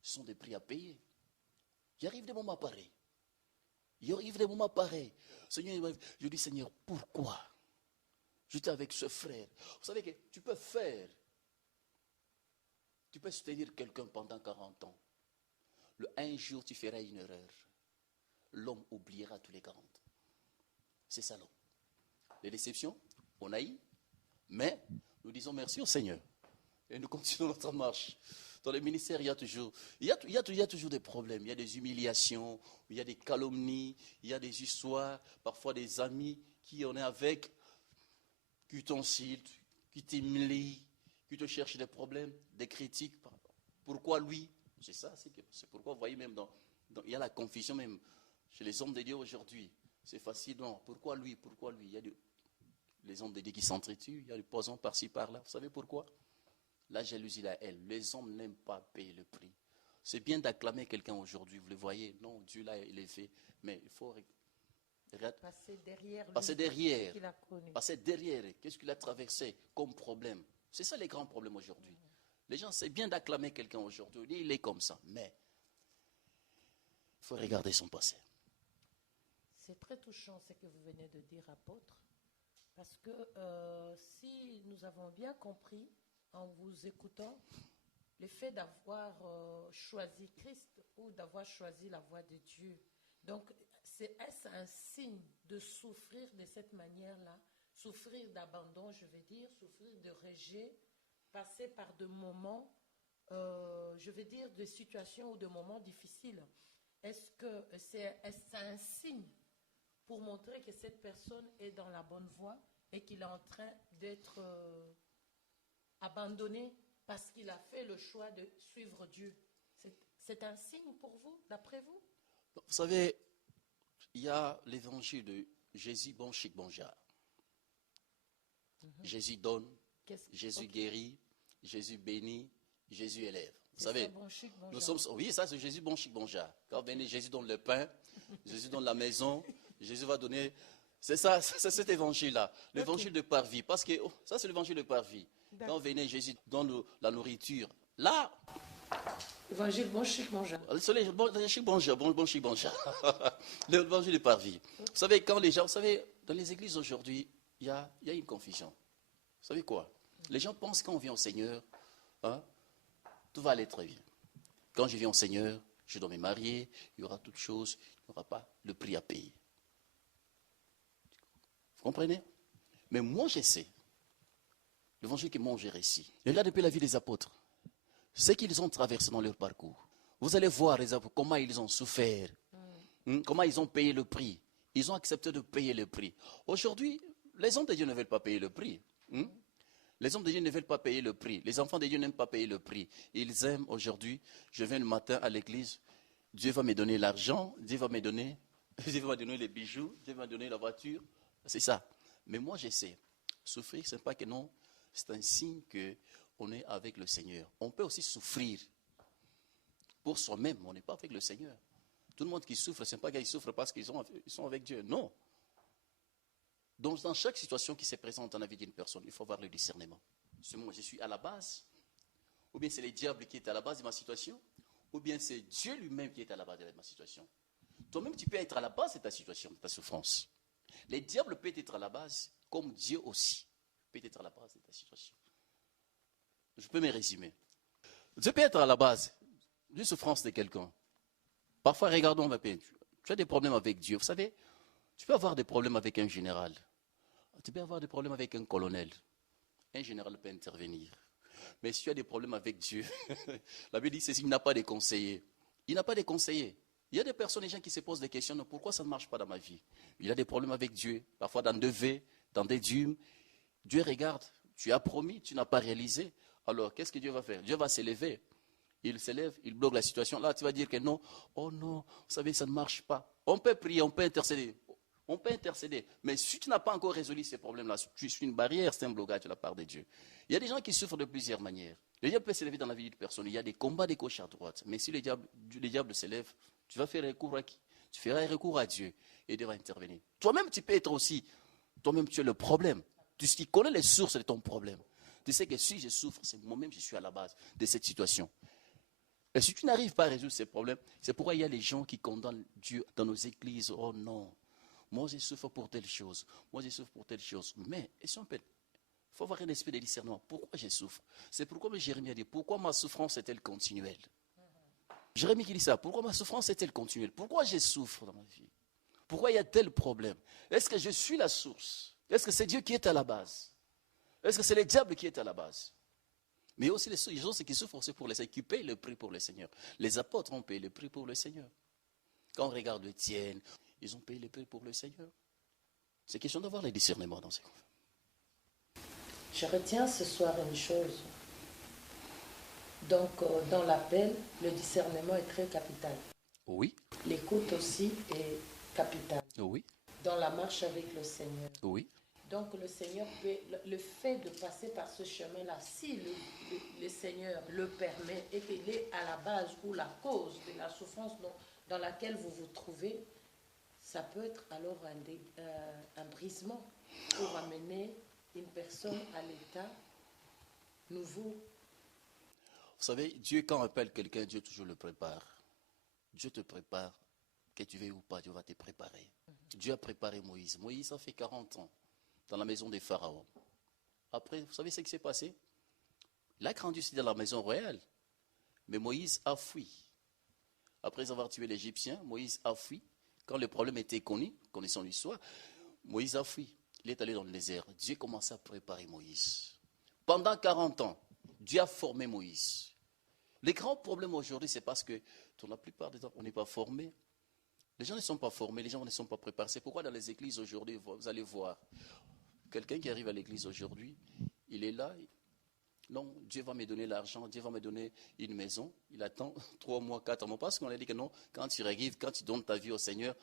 Ce sont des prix à payer. Il arrive des moments pareils. Seigneur, je dis, Seigneur, pourquoi? J'étais avec ce frère. Vous savez que tu peux soutenir quelqu'un pendant 40 ans. Un jour, tu feras une erreur. L'homme oubliera tous les 40. C'est ça l'homme. Les déceptions, on a eu, mais nous disons merci au Seigneur. Et nous continuons notre marche. Dans le ministère, il y a toujours des problèmes. Il y a des humiliations, il y a des calomnies, il y a des histoires, parfois des amis qui on est avec, qui t'insultent, qui t'humilient, qui te cherchent des problèmes, des critiques. Pourquoi lui? C'est ça, c'est pourquoi vous voyez même il y a la confusion même chez les hommes de Dieu aujourd'hui. C'est facile, non. Pourquoi lui? Il y a les hommes de Dieu qui s'entretuent, il y a du poison par-ci, par-là. Vous savez pourquoi? La jalousie, la haine. Les hommes n'aiment pas payer le prix. C'est bien d'acclamer quelqu'un aujourd'hui, vous le voyez. Non, Dieu l'a élevé, mais il faut passer derrière. Passer derrière. Qu'est-ce qu'il a traversé comme problème? C'est ça les grands problèmes aujourd'hui. Les gens, c'est bien d'acclamer quelqu'un aujourd'hui. Il est comme ça, mais il faut regarder son passé. C'est très touchant ce que vous venez de dire, apôtre, parce que si nous avons bien compris, en vous écoutant, le fait d'avoir choisi Christ ou d'avoir choisi la voie de Dieu, donc est-ce un signe de souffrir de cette manière-là, souffrir d'abandon, je veux dire, souffrir de rejet, passer par des moments, je veux dire, de situations ou de moments difficiles. Est-ce que c'est un signe pour montrer que cette personne est dans la bonne voie et qu'il est en train d'être abandonné parce qu'il a fait le choix de suivre Dieu? C'est un signe pour vous, d'après vous? Vous savez, il y a l'évangile de Jésus bon chic bon jar. Jésus donne, Jésus guérit, Jésus bénit, Jésus élève. Vous savez, bon chic, bon nous sommes, oui, ça c'est Jésus bon chic bon jar. Quand venez, Jésus donne le pain, Jésus donne la maison, Jésus va donner. C'est ça, c'est cet évangile-là, l'évangile de Parvis. Parce que ça c'est l'évangile de Parvis. Quand venez, Jésus donne la nourriture. Là, évangile bon chic bon jar. Bon chic bon jar. L'évangile de Parvis. Vous savez, quand les gens, vous savez, dans les églises aujourd'hui, il y a une confusion. Vous savez quoi? Les gens pensent quand on vient au Seigneur, tout va aller très bien. Quand je viens au Seigneur, je dois me marier, il y aura toutes choses, il n'y aura pas le prix à payer. Vous comprenez? Mais moi, je sais, l'évangile que moi j'ai réussi. Regarde depuis la vie des apôtres, ce qu'ils ont traversé dans leur parcours. Vous allez voir les apôtres, comment ils ont souffert, comment ils ont payé le prix. Ils ont accepté de payer le prix. Aujourd'hui, les hommes de Dieu ne veulent pas payer le prix. Les hommes de Dieu ne veulent pas payer le prix. Les enfants de Dieu n'aiment pas payer le prix. Ils aiment aujourd'hui, je viens le matin à l'église, Dieu va me donner l'argent, Dieu va me donner les bijoux, Dieu va me donner la voiture. C'est ça. Mais moi, j'essaie. Souffrir, ce n'est pas que non, c'est un signe qu'on est avec le Seigneur. On peut aussi souffrir pour soi-même, on n'est pas avec le Seigneur. Tout le monde qui souffre, ce n'est pas qu'ils souffrent parce qu'ils sont avec Dieu. Non. Donc, dans chaque situation qui se présente dans la vie d'une personne, il faut avoir le discernement. Moi, je suis à la base, ou bien c'est le diable qui est à la base de ma situation, ou bien c'est Dieu lui-même qui est à la base de ma situation. Toi-même, tu peux être à la base de ta situation, de ta souffrance. Le diable peut être à la base, comme Dieu aussi peut être à la base de ta situation. Je peux me résumer. Dieu peut être à la base d'une souffrance de quelqu'un. Parfois, regardons ma peine. Tu as des problèmes avec Dieu. Vous savez, tu peux avoir des problèmes avec un général. Tu peux avoir des problèmes avec un colonel. Un général peut intervenir. Mais si tu as des problèmes avec Dieu, la Bible dit qu'il n'a pas de conseillers. Il n'a pas de conseillers. Il y a des personnes, des gens qui se posent des questions, pourquoi ça ne marche pas dans ma vie? Il a des problèmes avec Dieu, parfois dans des vœux, dans des dîmes. Dieu regarde, tu as promis, tu n'as pas réalisé. Alors, qu'est-ce que Dieu va faire? Dieu va s'élever. Il s'élève, il bloque la situation. Là, tu vas dire que non, oh non, vous savez, ça ne marche pas. On peut prier, on peut intercéder. On peut intercéder. Mais si tu n'as pas encore résolu ces problèmes-là, tu es une barrière, c'est un blocage de la part de Dieu. Il y a des gens qui souffrent de plusieurs manières. Le diable peut s'élever dans la vie d'une personne. Il y a des combats de gauche à droite. Mais si le diable s'élève, tu vas faire recours à qui? Tu feras recours à Dieu et Dieu va intervenir. Toi-même, tu peux être aussi, toi-même, tu es le problème. Tu connais les sources de ton problème. Tu sais que si je souffre, c'est moi-même je suis à la base de cette situation. Et si tu n'arrives pas à résoudre ces problèmes, c'est pourquoi il y a les gens qui condamnent Dieu dans nos églises. Oh non, moi je souffre pour telle chose, moi je souffre pour telle chose. Mais, il faut avoir un esprit de discernement. Pourquoi je souffre? C'est pourquoi Jérémie a dit, pourquoi ma souffrance est-elle continuelle? Jérémie qui dit ça, pourquoi ma souffrance est-elle continuelle? Pourquoi je souffre dans ma vie? Pourquoi il y a tel problème? Est-ce que je suis la source? Est-ce que c'est Dieu qui est à la base? Est-ce que c'est le diable qui est à la base? Mais aussi les gens qui souffrent aussi pour les Seigneur, qui payent le prix pour le Seigneur. Les apôtres ont payé le prix pour le Seigneur. Quand on regarde Étienne, ils ont payé le prix pour le Seigneur. C'est question d'avoir le discernement dans ces cas. Je retiens ce soir une chose. Donc, dans l'appel, le discernement est très capital. Oui. L'écoute aussi est capitale. Oui. Dans la marche avec le Seigneur. Oui. Donc le Seigneur peut, le fait de passer par ce chemin-là, si le Seigneur le permet et qu'il est à la base ou la cause de la souffrance dans laquelle vous vous trouvez, ça peut être alors un brisement pour amener une personne à l'état nouveau. Vous savez, Dieu quand on appelle quelqu'un, Dieu toujours le prépare. Dieu te prépare, que tu veuilles ou pas, Dieu va te préparer. Dieu a préparé Moïse. Moïse a fait 40 ans dans la maison des pharaons. Après, vous savez ce qui s'est passé? Il a grandi aussi dans la maison royale. Mais Moïse a fui. Après avoir tué l'Égyptien, Moïse a fui. Quand le problème était connu, connaissant l'histoire, Moïse a fui. Il est allé dans le désert. Dieu commence à préparer Moïse. Pendant 40 ans, Dieu a formé Moïse. Les grands problèmes aujourd'hui, c'est parce que, pour la plupart des temps, on n'est pas formé. Les gens ne sont pas formés, les gens ne sont pas préparés. C'est pourquoi dans les églises aujourd'hui, vous allez voir, quelqu'un qui arrive à l'église aujourd'hui, il est là, non, Dieu va me donner l'argent, Dieu va me donner une maison. Il attend 3 mois, 4 mois, parce qu'on a dit que non, quand tu arrives, quand tu donnes ta vie au Seigneur,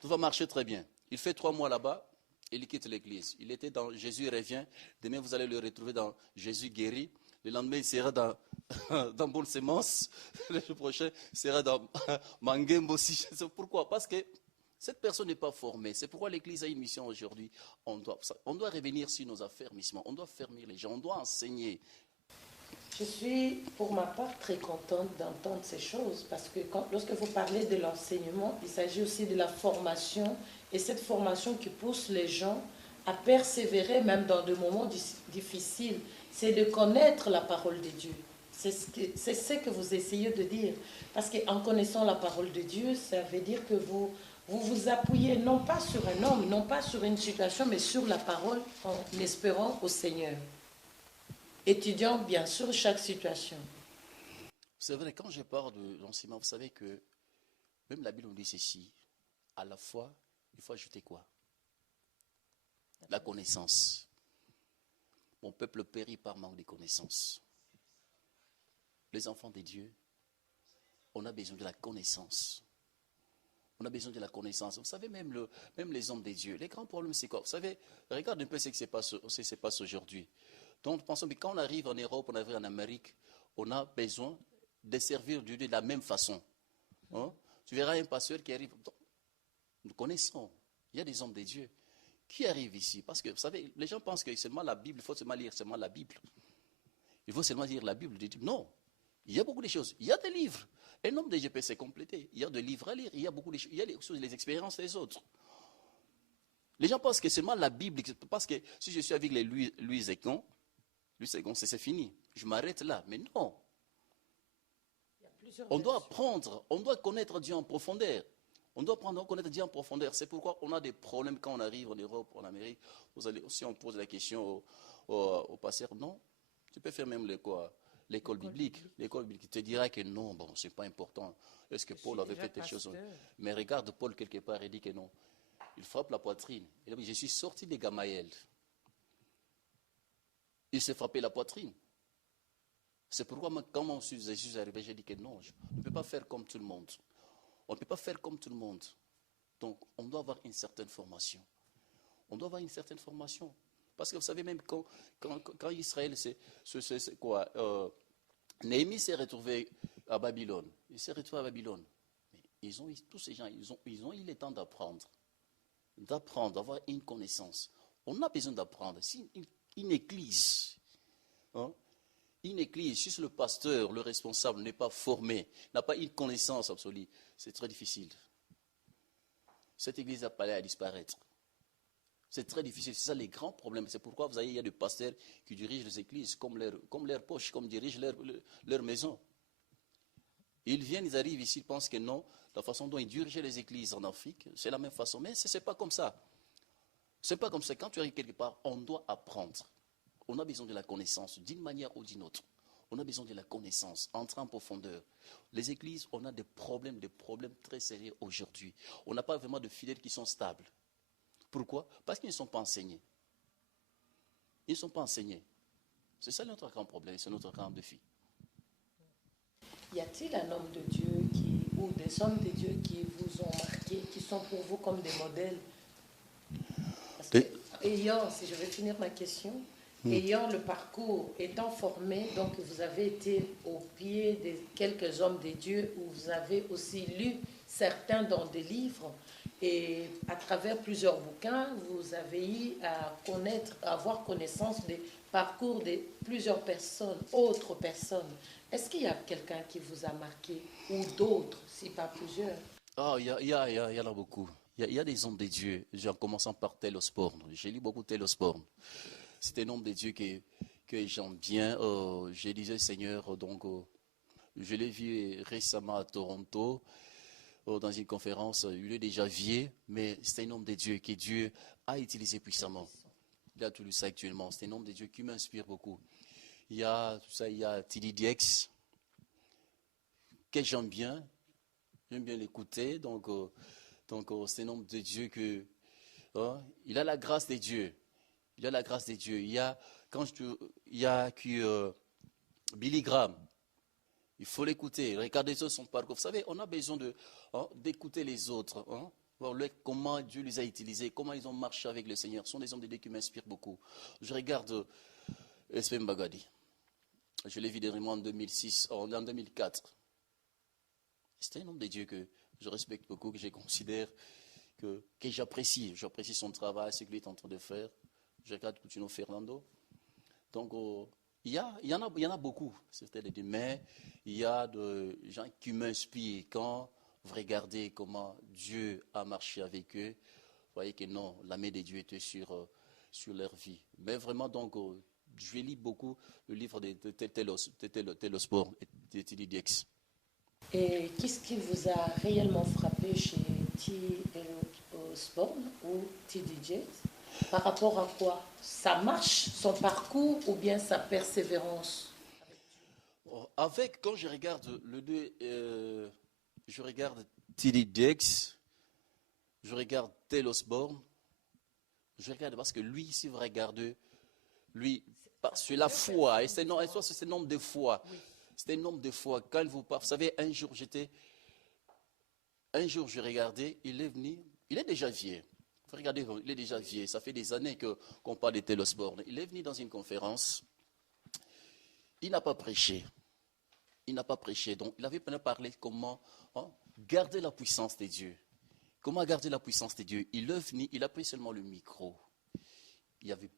tout va marcher très bien. Il fait 3 mois là-bas, il quitte l'église. Il était dans Jésus revient, demain vous allez le retrouver dans Jésus guéri. Le lendemain, il sera dans Bonne Sémence. Le prochain sera dans Mangembo aussi. Pourquoi? Parce que cette personne n'est pas formée. C'est pourquoi l'Église a une mission aujourd'hui. On doit revenir sur nos affermissements. On doit fermer les gens. On doit enseigner. Je suis, pour ma part, très contente d'entendre ces choses parce que lorsque vous parlez de l'enseignement, il s'agit aussi de la formation et cette formation qui pousse les gens à persévérer même dans des moments difficiles. C'est de connaître la parole de Dieu. C'est ce que vous essayez de dire. Parce qu'en connaissant la parole de Dieu, ça veut dire que vous vous appuyez non pas sur un homme, non pas sur une situation, mais sur la parole en espérant au Seigneur. Étudiant bien sûr chaque situation. C'est vrai, quand je parle de l'enseignement, vous savez que même la Bible nous dit ceci. À la fois, il faut ajouter quoi? La connaissance. Mon peuple périt par manque de connaissances. Les enfants de Dieu, on a besoin de la connaissance. On a besoin de la connaissance. Vous savez, même les hommes de Dieu, les grands problèmes, c'est quoi? Vous savez, regarde un peu ce qui se passe aujourd'hui. Donc, pensons que quand on arrive en Europe, on arrive en Amérique, on a besoin de servir Dieu de la même façon. Hein? Tu verras un pasteur qui arrive. Nous connaissons. Il y a des hommes de Dieu qui arrivent ici. Parce que, vous savez, les gens pensent que seulement la Bible, il faut seulement lire seulement la Bible. Il faut seulement lire la Bible. Non. Il y a beaucoup de choses. Il y a des livres. Un homme de Dieu peut se compléter. Il y a des livres à lire. Il y a beaucoup de choses. Il y a les expériences des autres. Les gens pensent que seulement la Bible. Parce que si je suis avec les Louis Egon, c'est fini. Je m'arrête là. Mais non. On doit apprendre. On doit connaître Dieu en profondeur. On doit apprendre à connaître Dieu en profondeur. C'est pourquoi on a des problèmes quand on arrive en Europe, en Amérique. Si on pose la question au pasteur, non, tu peux faire même l'école biblique. L'école biblique te dira que non, bon, c'est pas important. Est-ce que Paul avait fait des choses? Mais regarde Paul quelque part, il dit que non. Il frappe la poitrine. Il dit, je suis sorti de Gamaël. Il s'est frappé la poitrine. C'est pourquoi quand je suis arrivé, j'ai dit que non, je ne peux pas faire comme tout le monde. On ne peut pas faire comme tout le monde. Donc, on doit avoir une certaine formation. On doit avoir une certaine formation. Parce que vous savez, même quand Israël, c'est quoi Néhémie s'est retrouvé à Babylone. Il s'est retrouvé à Babylone. Mais tous ces gens, ils ont eu le temps d'apprendre. D'avoir une connaissance. On a besoin d'apprendre. Si une église, une église, si le pasteur, le responsable n'est pas formé, n'a pas une connaissance absolue, c'est très difficile. Cette église a pas l'air à disparaître. C'est très difficile. C'est ça les grands problèmes. C'est pourquoi vous voyez, il y a des pasteurs qui dirigent les églises comme leur poche, comme dirigent leur maison. Ils viennent, ils arrivent ici, ils pensent que non, la façon dont ils dirigent les églises en Afrique, c'est la même façon. Mais ce n'est pas comme ça. Ce n'est pas comme ça. Quand tu arrives quelque part, on doit apprendre. On a besoin de la connaissance d'une manière ou d'une autre. On a besoin de la connaissance, entrer en profondeur. Les églises, on a des problèmes très sérieux aujourd'hui. On n'a pas vraiment de fidèles qui sont stables. Pourquoi? Parce qu'ils ne sont pas enseignés. Ils ne sont pas enseignés. C'est ça notre grand problème, c'est notre grand défi. Y a-t-il un homme de Dieu ou des hommes de Dieu qui vous ont marqué, qui sont pour vous comme des modèles? Parce que, si je vais finir ma question, ayant le parcours, étant formé, donc vous avez été au pied de quelques hommes de Dieu, où vous avez aussi lu certains dans des livres, et à travers plusieurs bouquins, vous avez eu à avoir connaissance des parcours de plusieurs personnes, autres personnes. Est-ce qu'il y a quelqu'un qui vous a marqué, ou d'autres, si pas plusieurs? Il y en a beaucoup. Il y a des hommes de Dieu, en commençant par Télosphore. J'ai lu beaucoup Télosphore. C'est un homme de Dieu que j'aime bien. Je disais, Seigneur, donc, je l'ai vu récemment à Toronto, dans une conférence. Il est déjà vieux, mais c'est un homme de Dieu que Dieu a utilisé puissamment. Il a tout ça actuellement. C'est un homme de Dieu qui m'inspire beaucoup. Il y a T.D. Jakes, que j'aime bien. J'aime bien l'écouter. Donc c'est un homme de Dieu il a la grâce de Dieu. Il a la grâce de Dieu. Il y a Billy Graham. Il faut l'écouter. Regardez son parcours. Vous savez, on a besoin d'écouter les autres. Voir comment Dieu les a utilisés, comment ils ont marché avec le Seigneur. Ce sont des hommes de Dieu qui m'inspirent beaucoup. Je regarde S.P. Mbagadi. Je l'ai vu dernièrement en 2004. C'est un homme de Dieu que je respecte beaucoup, que je considère, que j'apprécie. J'apprécie son travail, ce qu'il est en train de faire. Je regarde Coutinho Fernando. Donc, il y en a beaucoup, mais il y a des gens qui m'inspirent. Quand vous regardez comment Dieu a marché avec eux, vous voyez que non, la main de Dieu était sur leur vie. Mais vraiment, donc, je lis beaucoup le livre de Télosphore et de T.D. Jakes. Et qu'est-ce qui vous a réellement frappé chez Télosphore ou T.D. Jakes? Par rapport à quoi? Sa marche, son parcours ou bien sa persévérance? Quand je regarde je regarde T.D. Jakes, je regarde Télosphore, Je regarde parce que lui, si vous regardez, lui, sur la foi, et c'est un nombre de fois. C'était un nombre de fois. Quand il vous parle, vous savez, un jour, je regardais, il est venu, il est déjà vieux. Regardez, il est déjà vieux. Ça fait des années qu'on parle de Télosport. Il est venu dans une conférence. Il n'a pas prêché. Il n'a pas prêché. Donc, il avait parlé comment garder la puissance de Dieu. Comment garder la puissance de Dieu? Il est venu, il a pris seulement le micro. Il y avait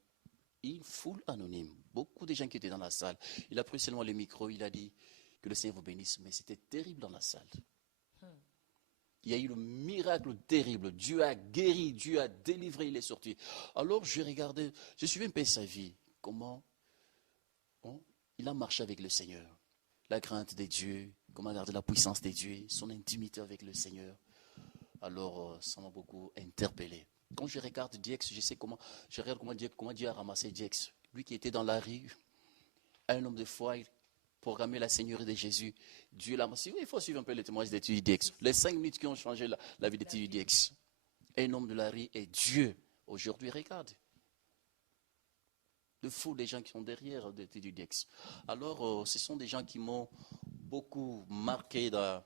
une foule anonyme. Beaucoup de gens qui étaient dans la salle. Il a pris seulement le micro. Il a dit que le Seigneur vous bénisse. Mais c'était terrible dans la salle. Il y a eu le miracle terrible. Dieu a guéri, Dieu a délivré, il est sorti. Alors je regardais, je suivais un peu sa vie. Comment il a marché avec le Seigneur. La crainte de Dieu, comment garder la puissance de Dieu, son intimité avec le Seigneur. Alors ça m'a beaucoup interpellé. Quand je regarde Diex, je regarde comment Dieu a ramassé Diex. Lui qui était dans la rue, un homme de foi, programmer la Seigneurie de Jésus. Dieu l'a massé. Il faut suivre un peu les témoignages de Diex. Les 5 minutes qui ont changé la vie de Diex. Un homme de la rue est Dieu. Aujourd'hui, regarde. Le fou des gens qui sont derrière de Diex. Alors, ce sont des gens qui m'ont beaucoup marqué dans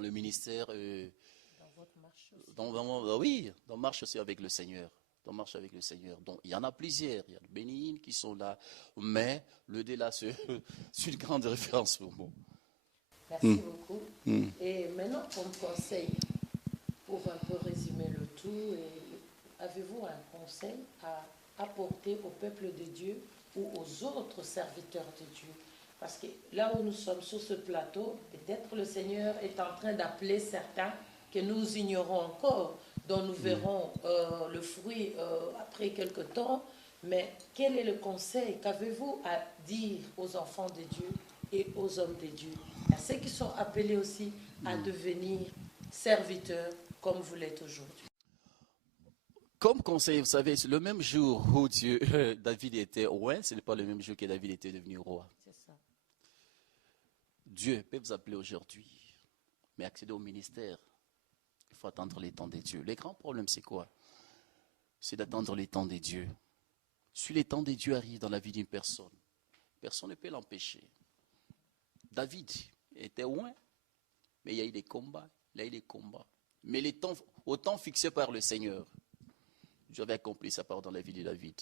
le ministère. Dans votre marche aussi. Oui, dans marche aussi avec le Seigneur. Dans marche avec le Seigneur. Donc, il y en a plusieurs. Il y a les bénignes qui sont là. Mais le délai, c'est une grande référence pour moi. Merci beaucoup. Et maintenant, comme conseil, pour un peu résumer le tout, avez-vous un conseil à apporter au peuple de Dieu ou aux autres serviteurs de Dieu? Parce que là où nous sommes sur ce plateau, peut-être le Seigneur est en train d'appeler certains que nous ignorons encore, dont nous verrons le fruit après quelque temps. Mais quel est le conseil qu'avez-vous à dire aux enfants de Dieu et aux hommes de Dieu, à ceux qui sont appelés aussi à devenir serviteurs comme vous l'êtes aujourd'hui? Comme conseil, vous savez, le même jour où David était roi, ce n'est pas le même jour que David était devenu roi. C'est ça. Dieu peut vous appeler aujourd'hui, mais accéder au ministère, il faut attendre les temps de Dieu. Le grand problème, c'est quoi? C'est d'attendre les temps de Dieu. Si les temps de Dieu arrivent dans la vie d'une personne, personne ne peut l'empêcher. David était loin, mais il y a eu des combats, Mais au temps fixé par le Seigneur, Dieu avait accompli sa part dans la vie de David.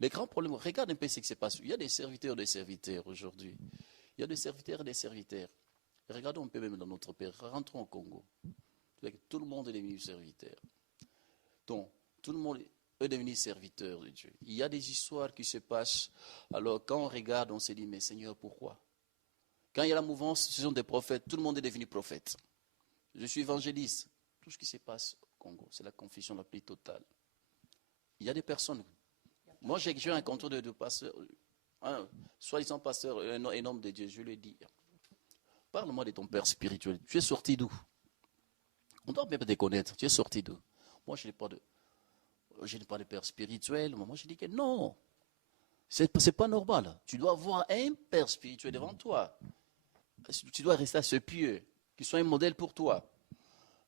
Le grand problème, regarde un peu ce qui se passe. Il y a des serviteurs aujourd'hui. Il y a des serviteurs et des serviteurs. Regardons un peu même dans notre pays. Rentrons au Congo. Tout le monde est devenu serviteur. Donc, tout le monde est devenu serviteur de Dieu. Il y a des histoires qui se passent. Alors, quand on regarde, on se dit, mais Seigneur, pourquoi? Quand il y a la mouvance, ce sont des prophètes. Tout le monde est devenu prophète. Je suis évangéliste. Tout ce qui se passe au Congo, c'est la confusion la plus totale. Il y a des personnes. Moi, j'ai rencontré deux pasteurs, soi-disant pasteur, un homme de Dieu, je lui ai dit, parle-moi de ton père spirituel. Tu es sorti d'où? On doit même te connaître. Tu es sorti d'où? Moi, je n'ai pas de père spirituel. Moi, je dis que non. C'est pas normal. Tu dois avoir un père spirituel devant toi. Tu dois rester à ce pied, qui soit un modèle pour toi.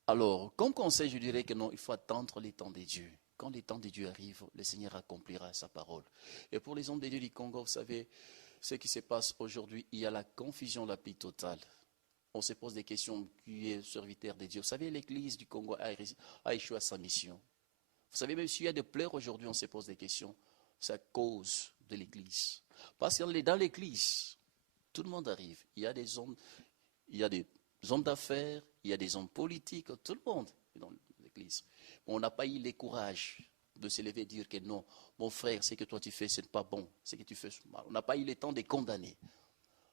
Alors, comme conseil, je dirais que non, il faut attendre les temps de Dieu. Quand les temps de Dieu arrivent, le Seigneur accomplira sa parole. Et pour les hommes de Dieu du Congo, vous savez, ce qui se passe aujourd'hui, il y a la confusion la plus totale. On se pose des questions, qui est serviteur de Dieu? Vous savez, l'Église du Congo a échoué à sa mission. Vous savez, même s'il y a des pleurs aujourd'hui, on se pose des questions. C'est à cause de l'Église. Parce que dans l'Église, tout le monde arrive. Il y a des hommes d'affaires, il y a des hommes politiques, tout le monde est dans l'Église. On n'a pas eu le courage de se lever et dire que non, mon frère, ce que toi tu fais, ce n'est pas bon, ce que tu fais, c'est mal. On n'a pas eu le temps de condamner.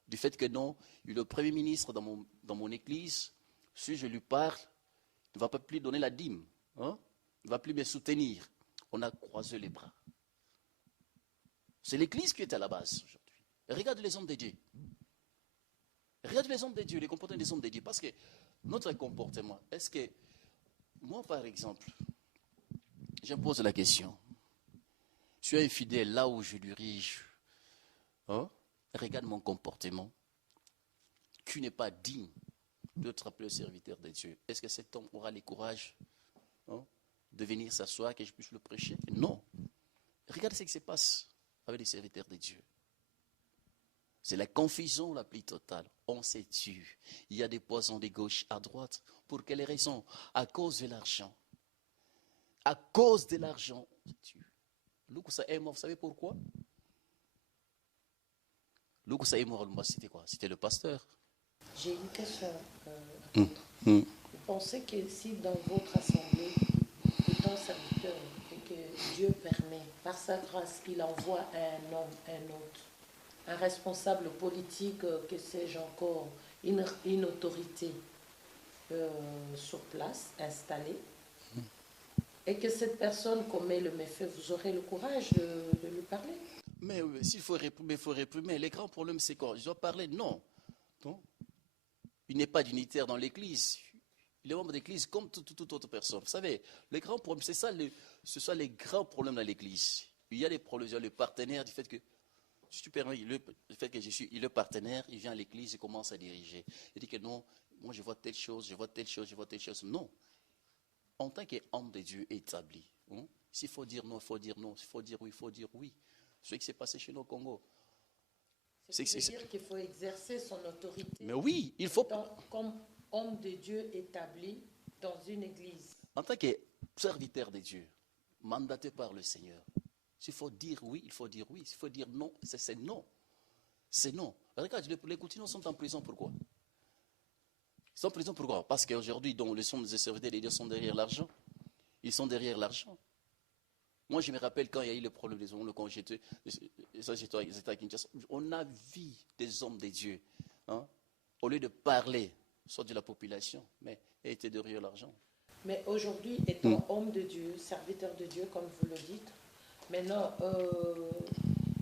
Du fait que non, le Premier ministre dans mon église, si je lui parle, il ne va pas plus donner la dîme. Il ne va plus me soutenir. On a croisé les bras. C'est l'église qui est à la base aujourd'hui. Regarde les hommes de Dieu. Regarde les hommes de Dieu, les comportements des hommes de Dieu. Parce que notre comportement, est-ce que, moi par exemple, je me pose la question, je suis infidèle là où je dirige, regarde mon comportement, qui n'est pas digne d'être appelé serviteur de Dieu. Est-ce que cet homme aura le courage de venir s'asseoir, que je puisse le prêcher? Non. Regardez ce qui se passe avec les serviteurs de Dieu. C'est la confusion la plus totale. On se tue. Il y a des poisons de gauche à droite. Pour quelle raison? À cause de l'argent. À cause de l'argent, on se tue. Lukusa est mort, vous savez pourquoi? Lukusa est mort, c'était quoi? C'était le pasteur. J'ai une question. Hum. Vous pensez que si dans votre assemblée, étant serviteur, et que Dieu permet, par sa grâce, il envoie un homme, un autre, un responsable politique, que sais-je encore, une autorité sur place, installée, et que cette personne commet le méfait, vous aurez le courage de lui parler? Mais s'il faut réprimer, il faut réprimer. Les grands problèmes, c'est quoi? Je dois parler? Non. Non. Il n'est pas dignitaire dans l'Église. Il est membre d'église comme toute autre personne. Vous savez, les grands problèmes, ce sont les grands problèmes dans l'église. Il y a des problèmes, il y a le partenaire du fait que, si tu permets, le fait que je suis le partenaire, il vient à l'église et commence à diriger. Il dit que non, moi je vois telle chose, je vois telle chose, je vois telle chose. Non. En tant qu'homme de Dieu établi, s'il faut dire non, il faut dire non. S'il faut dire oui, il faut dire oui. Ce qui s'est passé chez nous au Congo. C'est-à-dire qu'il faut exercer son autorité. Mais oui, il faut. Comme homme de Dieu établi dans une église. En tant que serviteur de Dieu, mandaté par le Seigneur, s'il faut dire oui, il faut dire oui. S'il faut dire non, c'est non. C'est non. Regarde, les Coutinois sont en prison, pourquoi? Ils sont en prison pourquoi? Parce qu'aujourd'hui, les serviteurs de Dieu sont derrière l'argent. Ils sont derrière l'argent. Moi, je me rappelle quand il y a eu le problème des hommes, quand j'étais à Kinshasa, on a vu des hommes de Dieu, au lieu de parler, soit de la population, mais ils étaient derrière l'argent. Mais aujourd'hui, étant homme de Dieu, serviteur de Dieu, comme vous le dites, maintenant,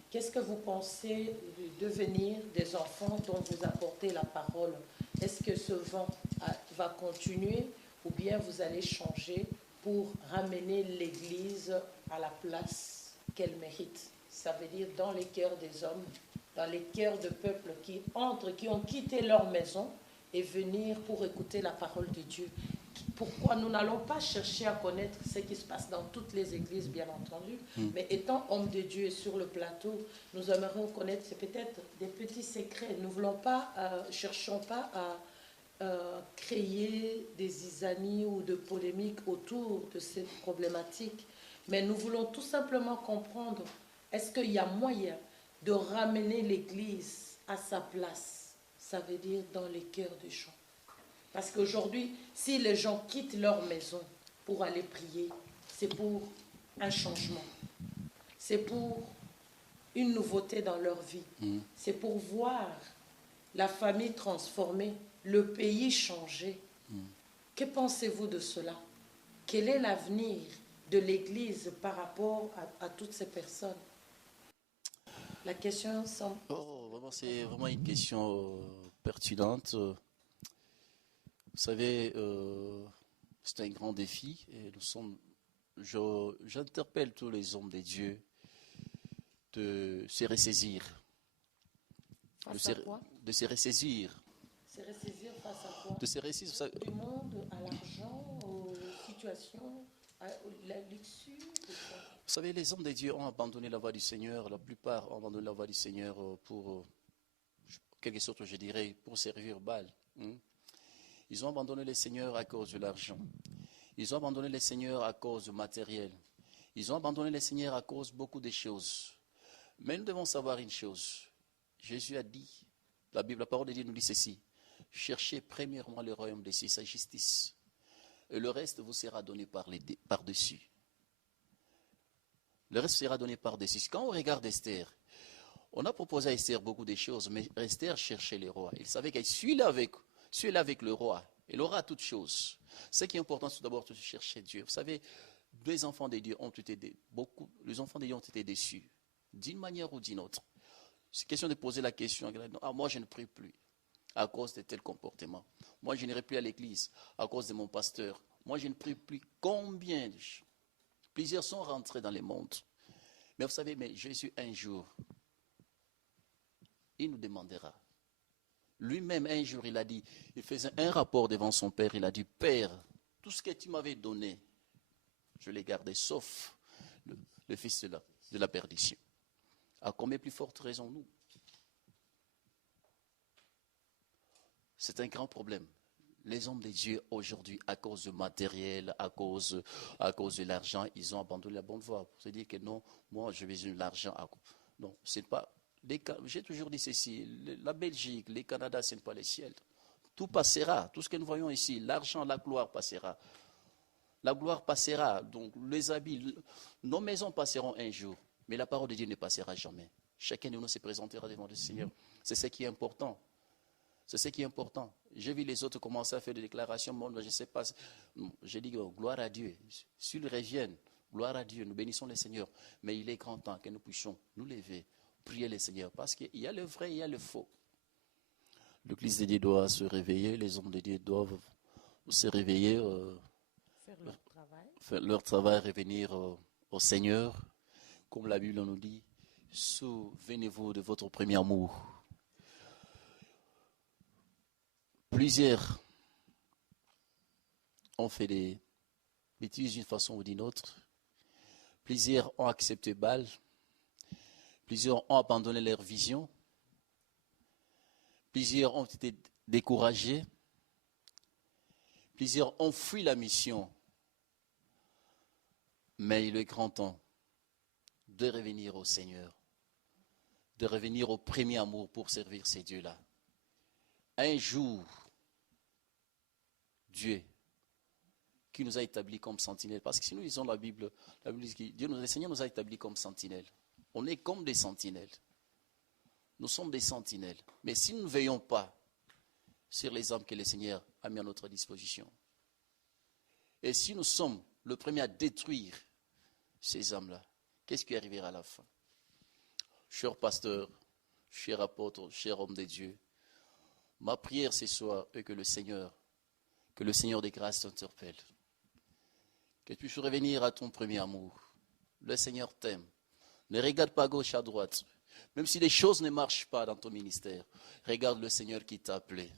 qu'est-ce que vous pensez de devenir des enfants dont vous apportez la parole? Est-ce que ce vent va continuer ou bien vous allez changer pour ramener l'Église à la place qu'elle mérite? Ça veut dire dans les cœurs des hommes, dans les cœurs de peuples qui ont quitté leur maison et venir pour écouter la parole de Dieu. Pourquoi nous n'allons pas chercher à connaître ce qui se passe dans toutes les églises, bien entendu, mais étant homme de Dieu sur le plateau, nous aimerions connaître, c'est peut-être des petits secrets. Nous ne cherchons pas à créer des zizanies ou de polémiques autour de cette problématique, mais nous voulons tout simplement comprendre, est-ce qu'il y a moyen de ramener l'Église à sa place? Ça veut dire dans les cœurs des gens. Parce qu'aujourd'hui, si les gens quittent leur maison pour aller prier, c'est pour un changement. C'est pour une nouveauté dans leur vie. C'est pour voir la famille transformée, le pays changer. Que pensez-vous de cela? Quel est l'avenir de l'Église par rapport à toutes ces personnes? La question semble... C'est vraiment une question pertinente. Vous savez, c'est un grand défi et j'interpelle tous les hommes de Dieu de se ressaisir. Face à quoi? De se ressaisir. Se ressaisir face à quoi? De se ressaisir. Du monde, à l'argent, aux situations, à la luxure. Vous savez, les hommes de Dieu ont abandonné la voie du Seigneur. La plupart ont abandonné la voie du Seigneur pour, quelque sorte, je dirais, pour servir Baal. Ils ont abandonné le Seigneur à cause de l'argent. Ils ont abandonné le Seigneur à cause du matériel. Ils ont abandonné le Seigneur à cause de beaucoup de choses. Mais nous devons savoir une chose. Jésus a dit, la parole de Dieu nous dit ceci: cherchez premièrement le royaume de Dieu, sa justice, et le reste vous sera donné par-dessus. Le reste sera donné par-dessus. Quand on regarde Esther, on a proposé à Esther beaucoup de choses, mais Esther cherchait le roi. Il savait que celui-là avec le roi, il aura toutes choses. Ce qui est important, c'est d'abord de chercher Dieu. Vous savez, les enfants de Dieu ont été déçus, d'une manière ou d'une autre. C'est question de poser la question. Moi, je ne prie plus à cause de tel comportement. Moi, je n'irai plus à l'église à cause de mon pasteur. Moi, je ne prie plus. Combien de gens? Plusieurs sont rentrés dans le monde. Mais vous savez, Jésus, un jour, il nous demandera. Lui-même, un jour, il a dit, il faisait un rapport devant son Père. Il a dit, Père, tout ce que tu m'avais donné, je l'ai gardé, sauf le fils de la perdition. À combien plus forte raison nous? C'est un grand problème. Les hommes de Dieu aujourd'hui, à cause du matériel, à cause de l'argent, ils ont abandonné la bonne voie. Pour se dire que non, moi je veux l'argent. Non, c'est pas. J'ai toujours dit ceci, la Belgique, le Canada, ce n'est pas le ciel. Tout passera, tout ce que nous voyons ici, l'argent, la gloire passera. La gloire passera, donc les habits, nos maisons passeront un jour, mais la parole de Dieu ne passera jamais. Chacun de nous se présentera devant le Seigneur. C'est ce qui est important. C'est ce qui est important. J'ai vu les autres commencer à faire des déclarations. Moi, je ne sais pas. J'ai dit gloire à Dieu. S'ils reviennent, gloire à Dieu. Nous bénissons le Seigneur. Mais il est grand temps que nous puissions nous lever, prier le Seigneur. Parce qu'il y a le vrai et il y a le faux. L'Église de Dieu doit se réveiller. Les hommes de Dieu doivent se réveiller. Faire leur travail, revenir au Seigneur. Comme la Bible nous dit, souvenez-vous de votre premier amour. Plusieurs ont fait des bêtises d'une façon ou d'une autre. Plusieurs ont accepté Baal. Plusieurs ont abandonné leur vision. Plusieurs ont été découragés. Plusieurs ont fui la mission. Mais il est grand temps de revenir au Seigneur, de revenir au premier amour pour servir ces dieux-là. Un jour, Dieu, qui nous a établis comme sentinelles, parce que si nous lisons la Bible dit que Dieu, le Seigneur nous a établis comme sentinelles. On est comme des sentinelles. Nous sommes des sentinelles. Mais si nous ne veillons pas sur les âmes que le Seigneur a mis à notre disposition, et si nous sommes le premier à détruire ces âmes-là, qu'est-ce qui arrivera à la fin? Cher pasteur, cher apôtre, cher homme de Dieu, ma prière ce soir est que le Seigneur des grâces t'interpelle. Que tu puisses revenir à ton premier amour. Le Seigneur t'aime. Ne regarde pas à gauche, à droite. Même si les choses ne marchent pas dans ton ministère, regarde le Seigneur qui t'a appelé.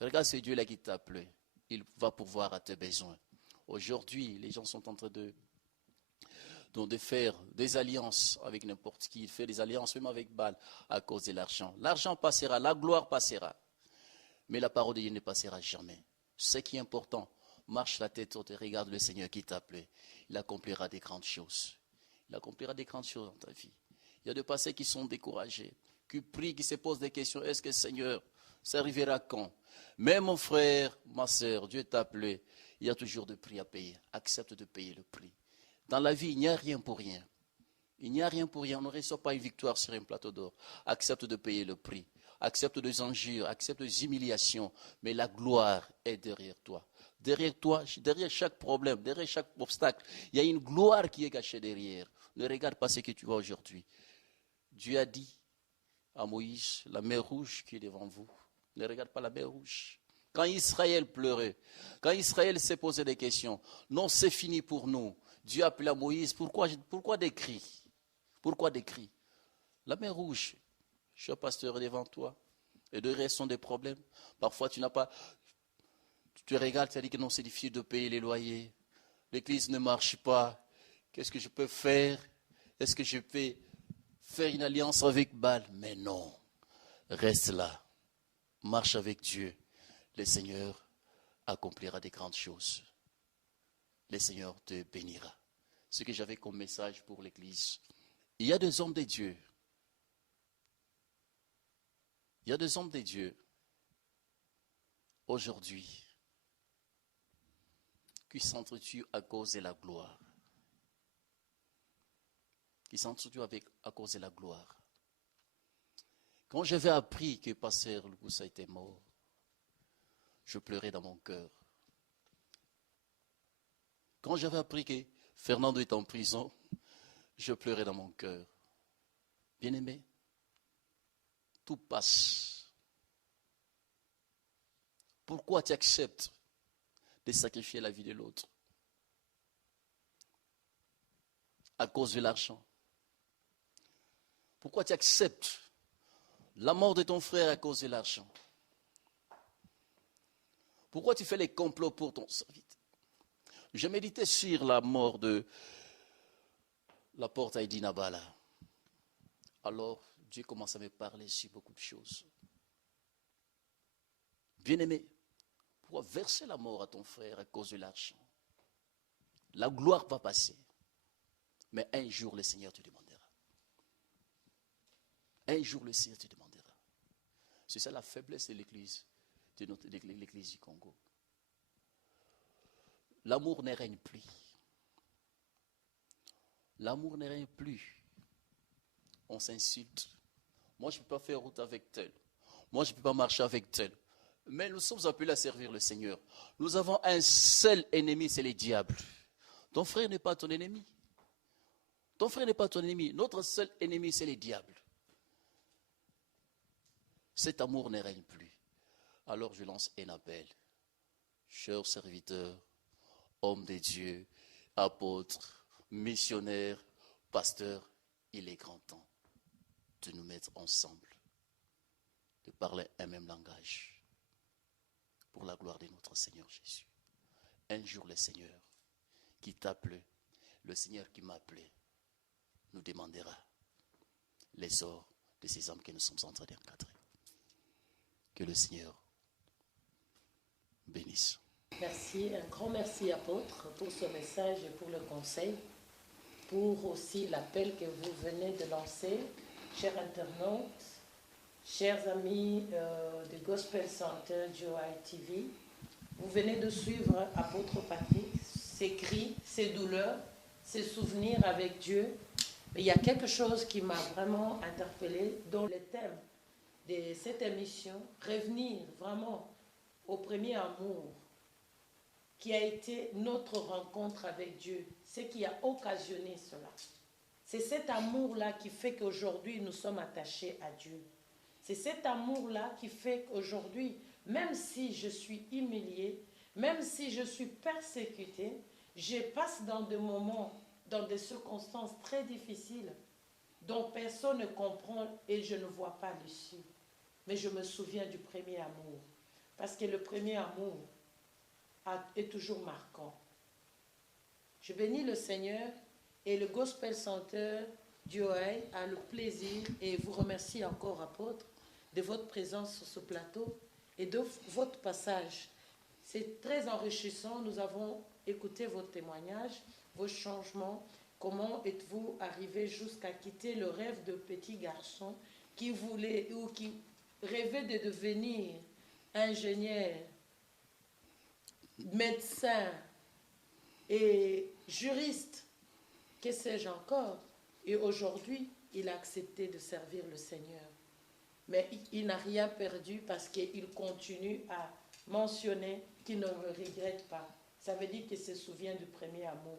Regarde ce Dieu-là qui t'a appelé. Il va pourvoir à tes besoins. Aujourd'hui, les gens sont en train de faire des alliances avec n'importe qui. Faire des alliances même avec Baal à cause de l'argent. L'argent passera, la gloire passera. Mais la parole de Dieu ne passera jamais. Ce qui est important, marche la tête haute et regarde le Seigneur qui t'a appelé. Il accomplira des grandes choses. Il accomplira des grandes choses dans ta vie. Il y a des passés qui sont découragés, qui prient, qui se posent des questions. Est-ce que Seigneur, ça arrivera quand? Mais mon frère, ma soeur, Dieu t'a appelé. Il y a toujours des prix à payer. Accepte de payer le prix. Dans la vie, il n'y a rien pour rien. Il n'y a rien pour rien. On ne reçoit pas une victoire sur un plateau d'or. Accepte de payer le prix. Accepte des injures, accepte des humiliations. Mais la gloire est derrière toi. Derrière toi, derrière chaque problème, derrière chaque obstacle, il y a une gloire qui est cachée derrière. Ne regarde pas ce que tu vois aujourd'hui. Dieu a dit à Moïse, la mer rouge qui est devant vous. Ne regarde pas la mer rouge. Quand Israël pleurait, quand Israël s'est posé des questions, non, c'est fini pour nous. Dieu a appelé à Moïse, pourquoi des cris? Pourquoi des cris? La mer rouge, cher pasteur, est devant toi. Et de reste sont des problèmes. Parfois, tu te regardes, tu as dit que non, c'est difficile de payer les loyers. L'église ne marche pas. Qu'est-ce que je peux faire? Est-ce que je peux faire une alliance avec Baal? Mais non, reste là. Marche avec Dieu. Le Seigneur accomplira des grandes choses. Le Seigneur te bénira. Ce que j'avais comme message pour l'église. Il y a des hommes de Dieu. Il y a des hommes de Dieu aujourd'hui qui s'entretuent à cause de la gloire. Qui s'entretuent à cause de la gloire. Quand j'avais appris que Pasteur Lukusa était mort, je pleurais dans mon cœur. Quand j'avais appris que Fernando est en prison, je pleurais dans mon cœur. Bien-aimé, tout passe. Pourquoi tu acceptes de sacrifier la vie de l'autre? À cause de l'argent. Pourquoi tu acceptes la mort de ton frère à cause de l'argent? Pourquoi tu fais les complots pour ton serviteur? Je méditais sur la mort de l'apôtre Heidi Nabala. Alors, Dieu commence à me parler sur beaucoup de choses. Bien-aimé, pourquoi verser la mort à ton frère à cause de l'argent? La gloire va passer. Mais un jour, le Seigneur te demandera. Un jour, le Seigneur te demandera. C'est ça la faiblesse de l'Église, de l'Église du Congo. L'amour ne règne plus. L'amour ne règne plus. On s'insulte. Moi, je ne peux pas faire route avec tel. Moi, je ne peux pas marcher avec tel. Mais nous sommes appelés à servir le Seigneur. Nous avons un seul ennemi, c'est le diable. Ton frère n'est pas ton ennemi. Ton frère n'est pas ton ennemi. Notre seul ennemi, c'est le diable. Cet amour ne règne plus. Alors je lance un appel. Chers serviteurs, hommes de Dieu, apôtres, missionnaires, pasteurs, il est grand temps de nous mettre ensemble, de parler un même langage pour la gloire de notre Seigneur Jésus. Un jour, le Seigneur qui t'appelle, le Seigneur qui m'appelait, nous demandera l'essor de ces hommes que nous sommes en train d'encadrer. Que le Seigneur bénisse. Merci, un grand merci apôtre pour ce message et pour le conseil, pour aussi l'appel que vous venez de lancer, chers internautes, chers amis de Gospel Center Joy TV. Vous venez de suivre apôtre Patrick, ses cris, ses douleurs, ses souvenirs avec Dieu. Mais il y a quelque chose qui m'a vraiment interpellée dans le thème de cette émission, revenir vraiment au premier amour qui a été notre rencontre avec Dieu, ce qui a occasionné cela. C'est cet amour-là qui fait qu'aujourd'hui nous sommes attachés à Dieu. C'est cet amour-là qui fait qu'aujourd'hui, même si je suis humiliée, même si je suis persécutée, je passe dans des moments, dans des circonstances très difficiles dont personne ne comprend et je ne vois pas l'issue. Mais je me souviens du premier amour. Parce que le premier amour est toujours marquant. Je bénis le Seigneur et le Gospel Center Joy a le plaisir et vous remercie encore, apôtre, de votre présence sur ce plateau et de votre passage. C'est très enrichissant. Nous avons écouté vos témoignages, vos changements. Comment êtes-vous arrivé jusqu'à quitter le rêve de petit garçon qui voulait ou qui rêvait de devenir ingénieur, médecin et juriste, que sais-je encore. Et aujourd'hui, il a accepté de servir le Seigneur. Mais il n'a rien perdu parce qu'il continue à mentionner qu'il ne me regrette pas. Ça veut dire qu'il se souvient du premier amour.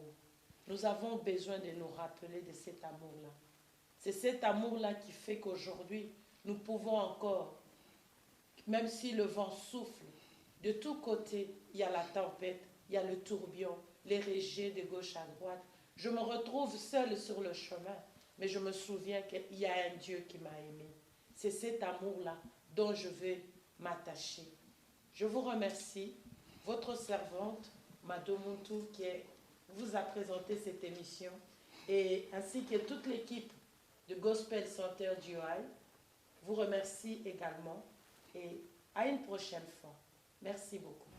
Nous avons besoin de nous rappeler de cet amour-là. C'est cet amour-là qui fait qu'aujourd'hui, nous pouvons encore, même si le vent souffle, de tous côtés, il y a la tempête, il y a le tourbillon, les rejets de gauche à droite. Je me retrouve seule sur le chemin, mais je me souviens qu'il y a un Dieu qui m'a aimé. C'est cet amour-là dont je vais m'attacher. Je vous remercie, votre servante, Mado Muntu, qui vous a présenté cette émission, et ainsi que toute l'équipe de Gospel Center Joy, vous remercie également et à une prochaine fois. Merci beaucoup.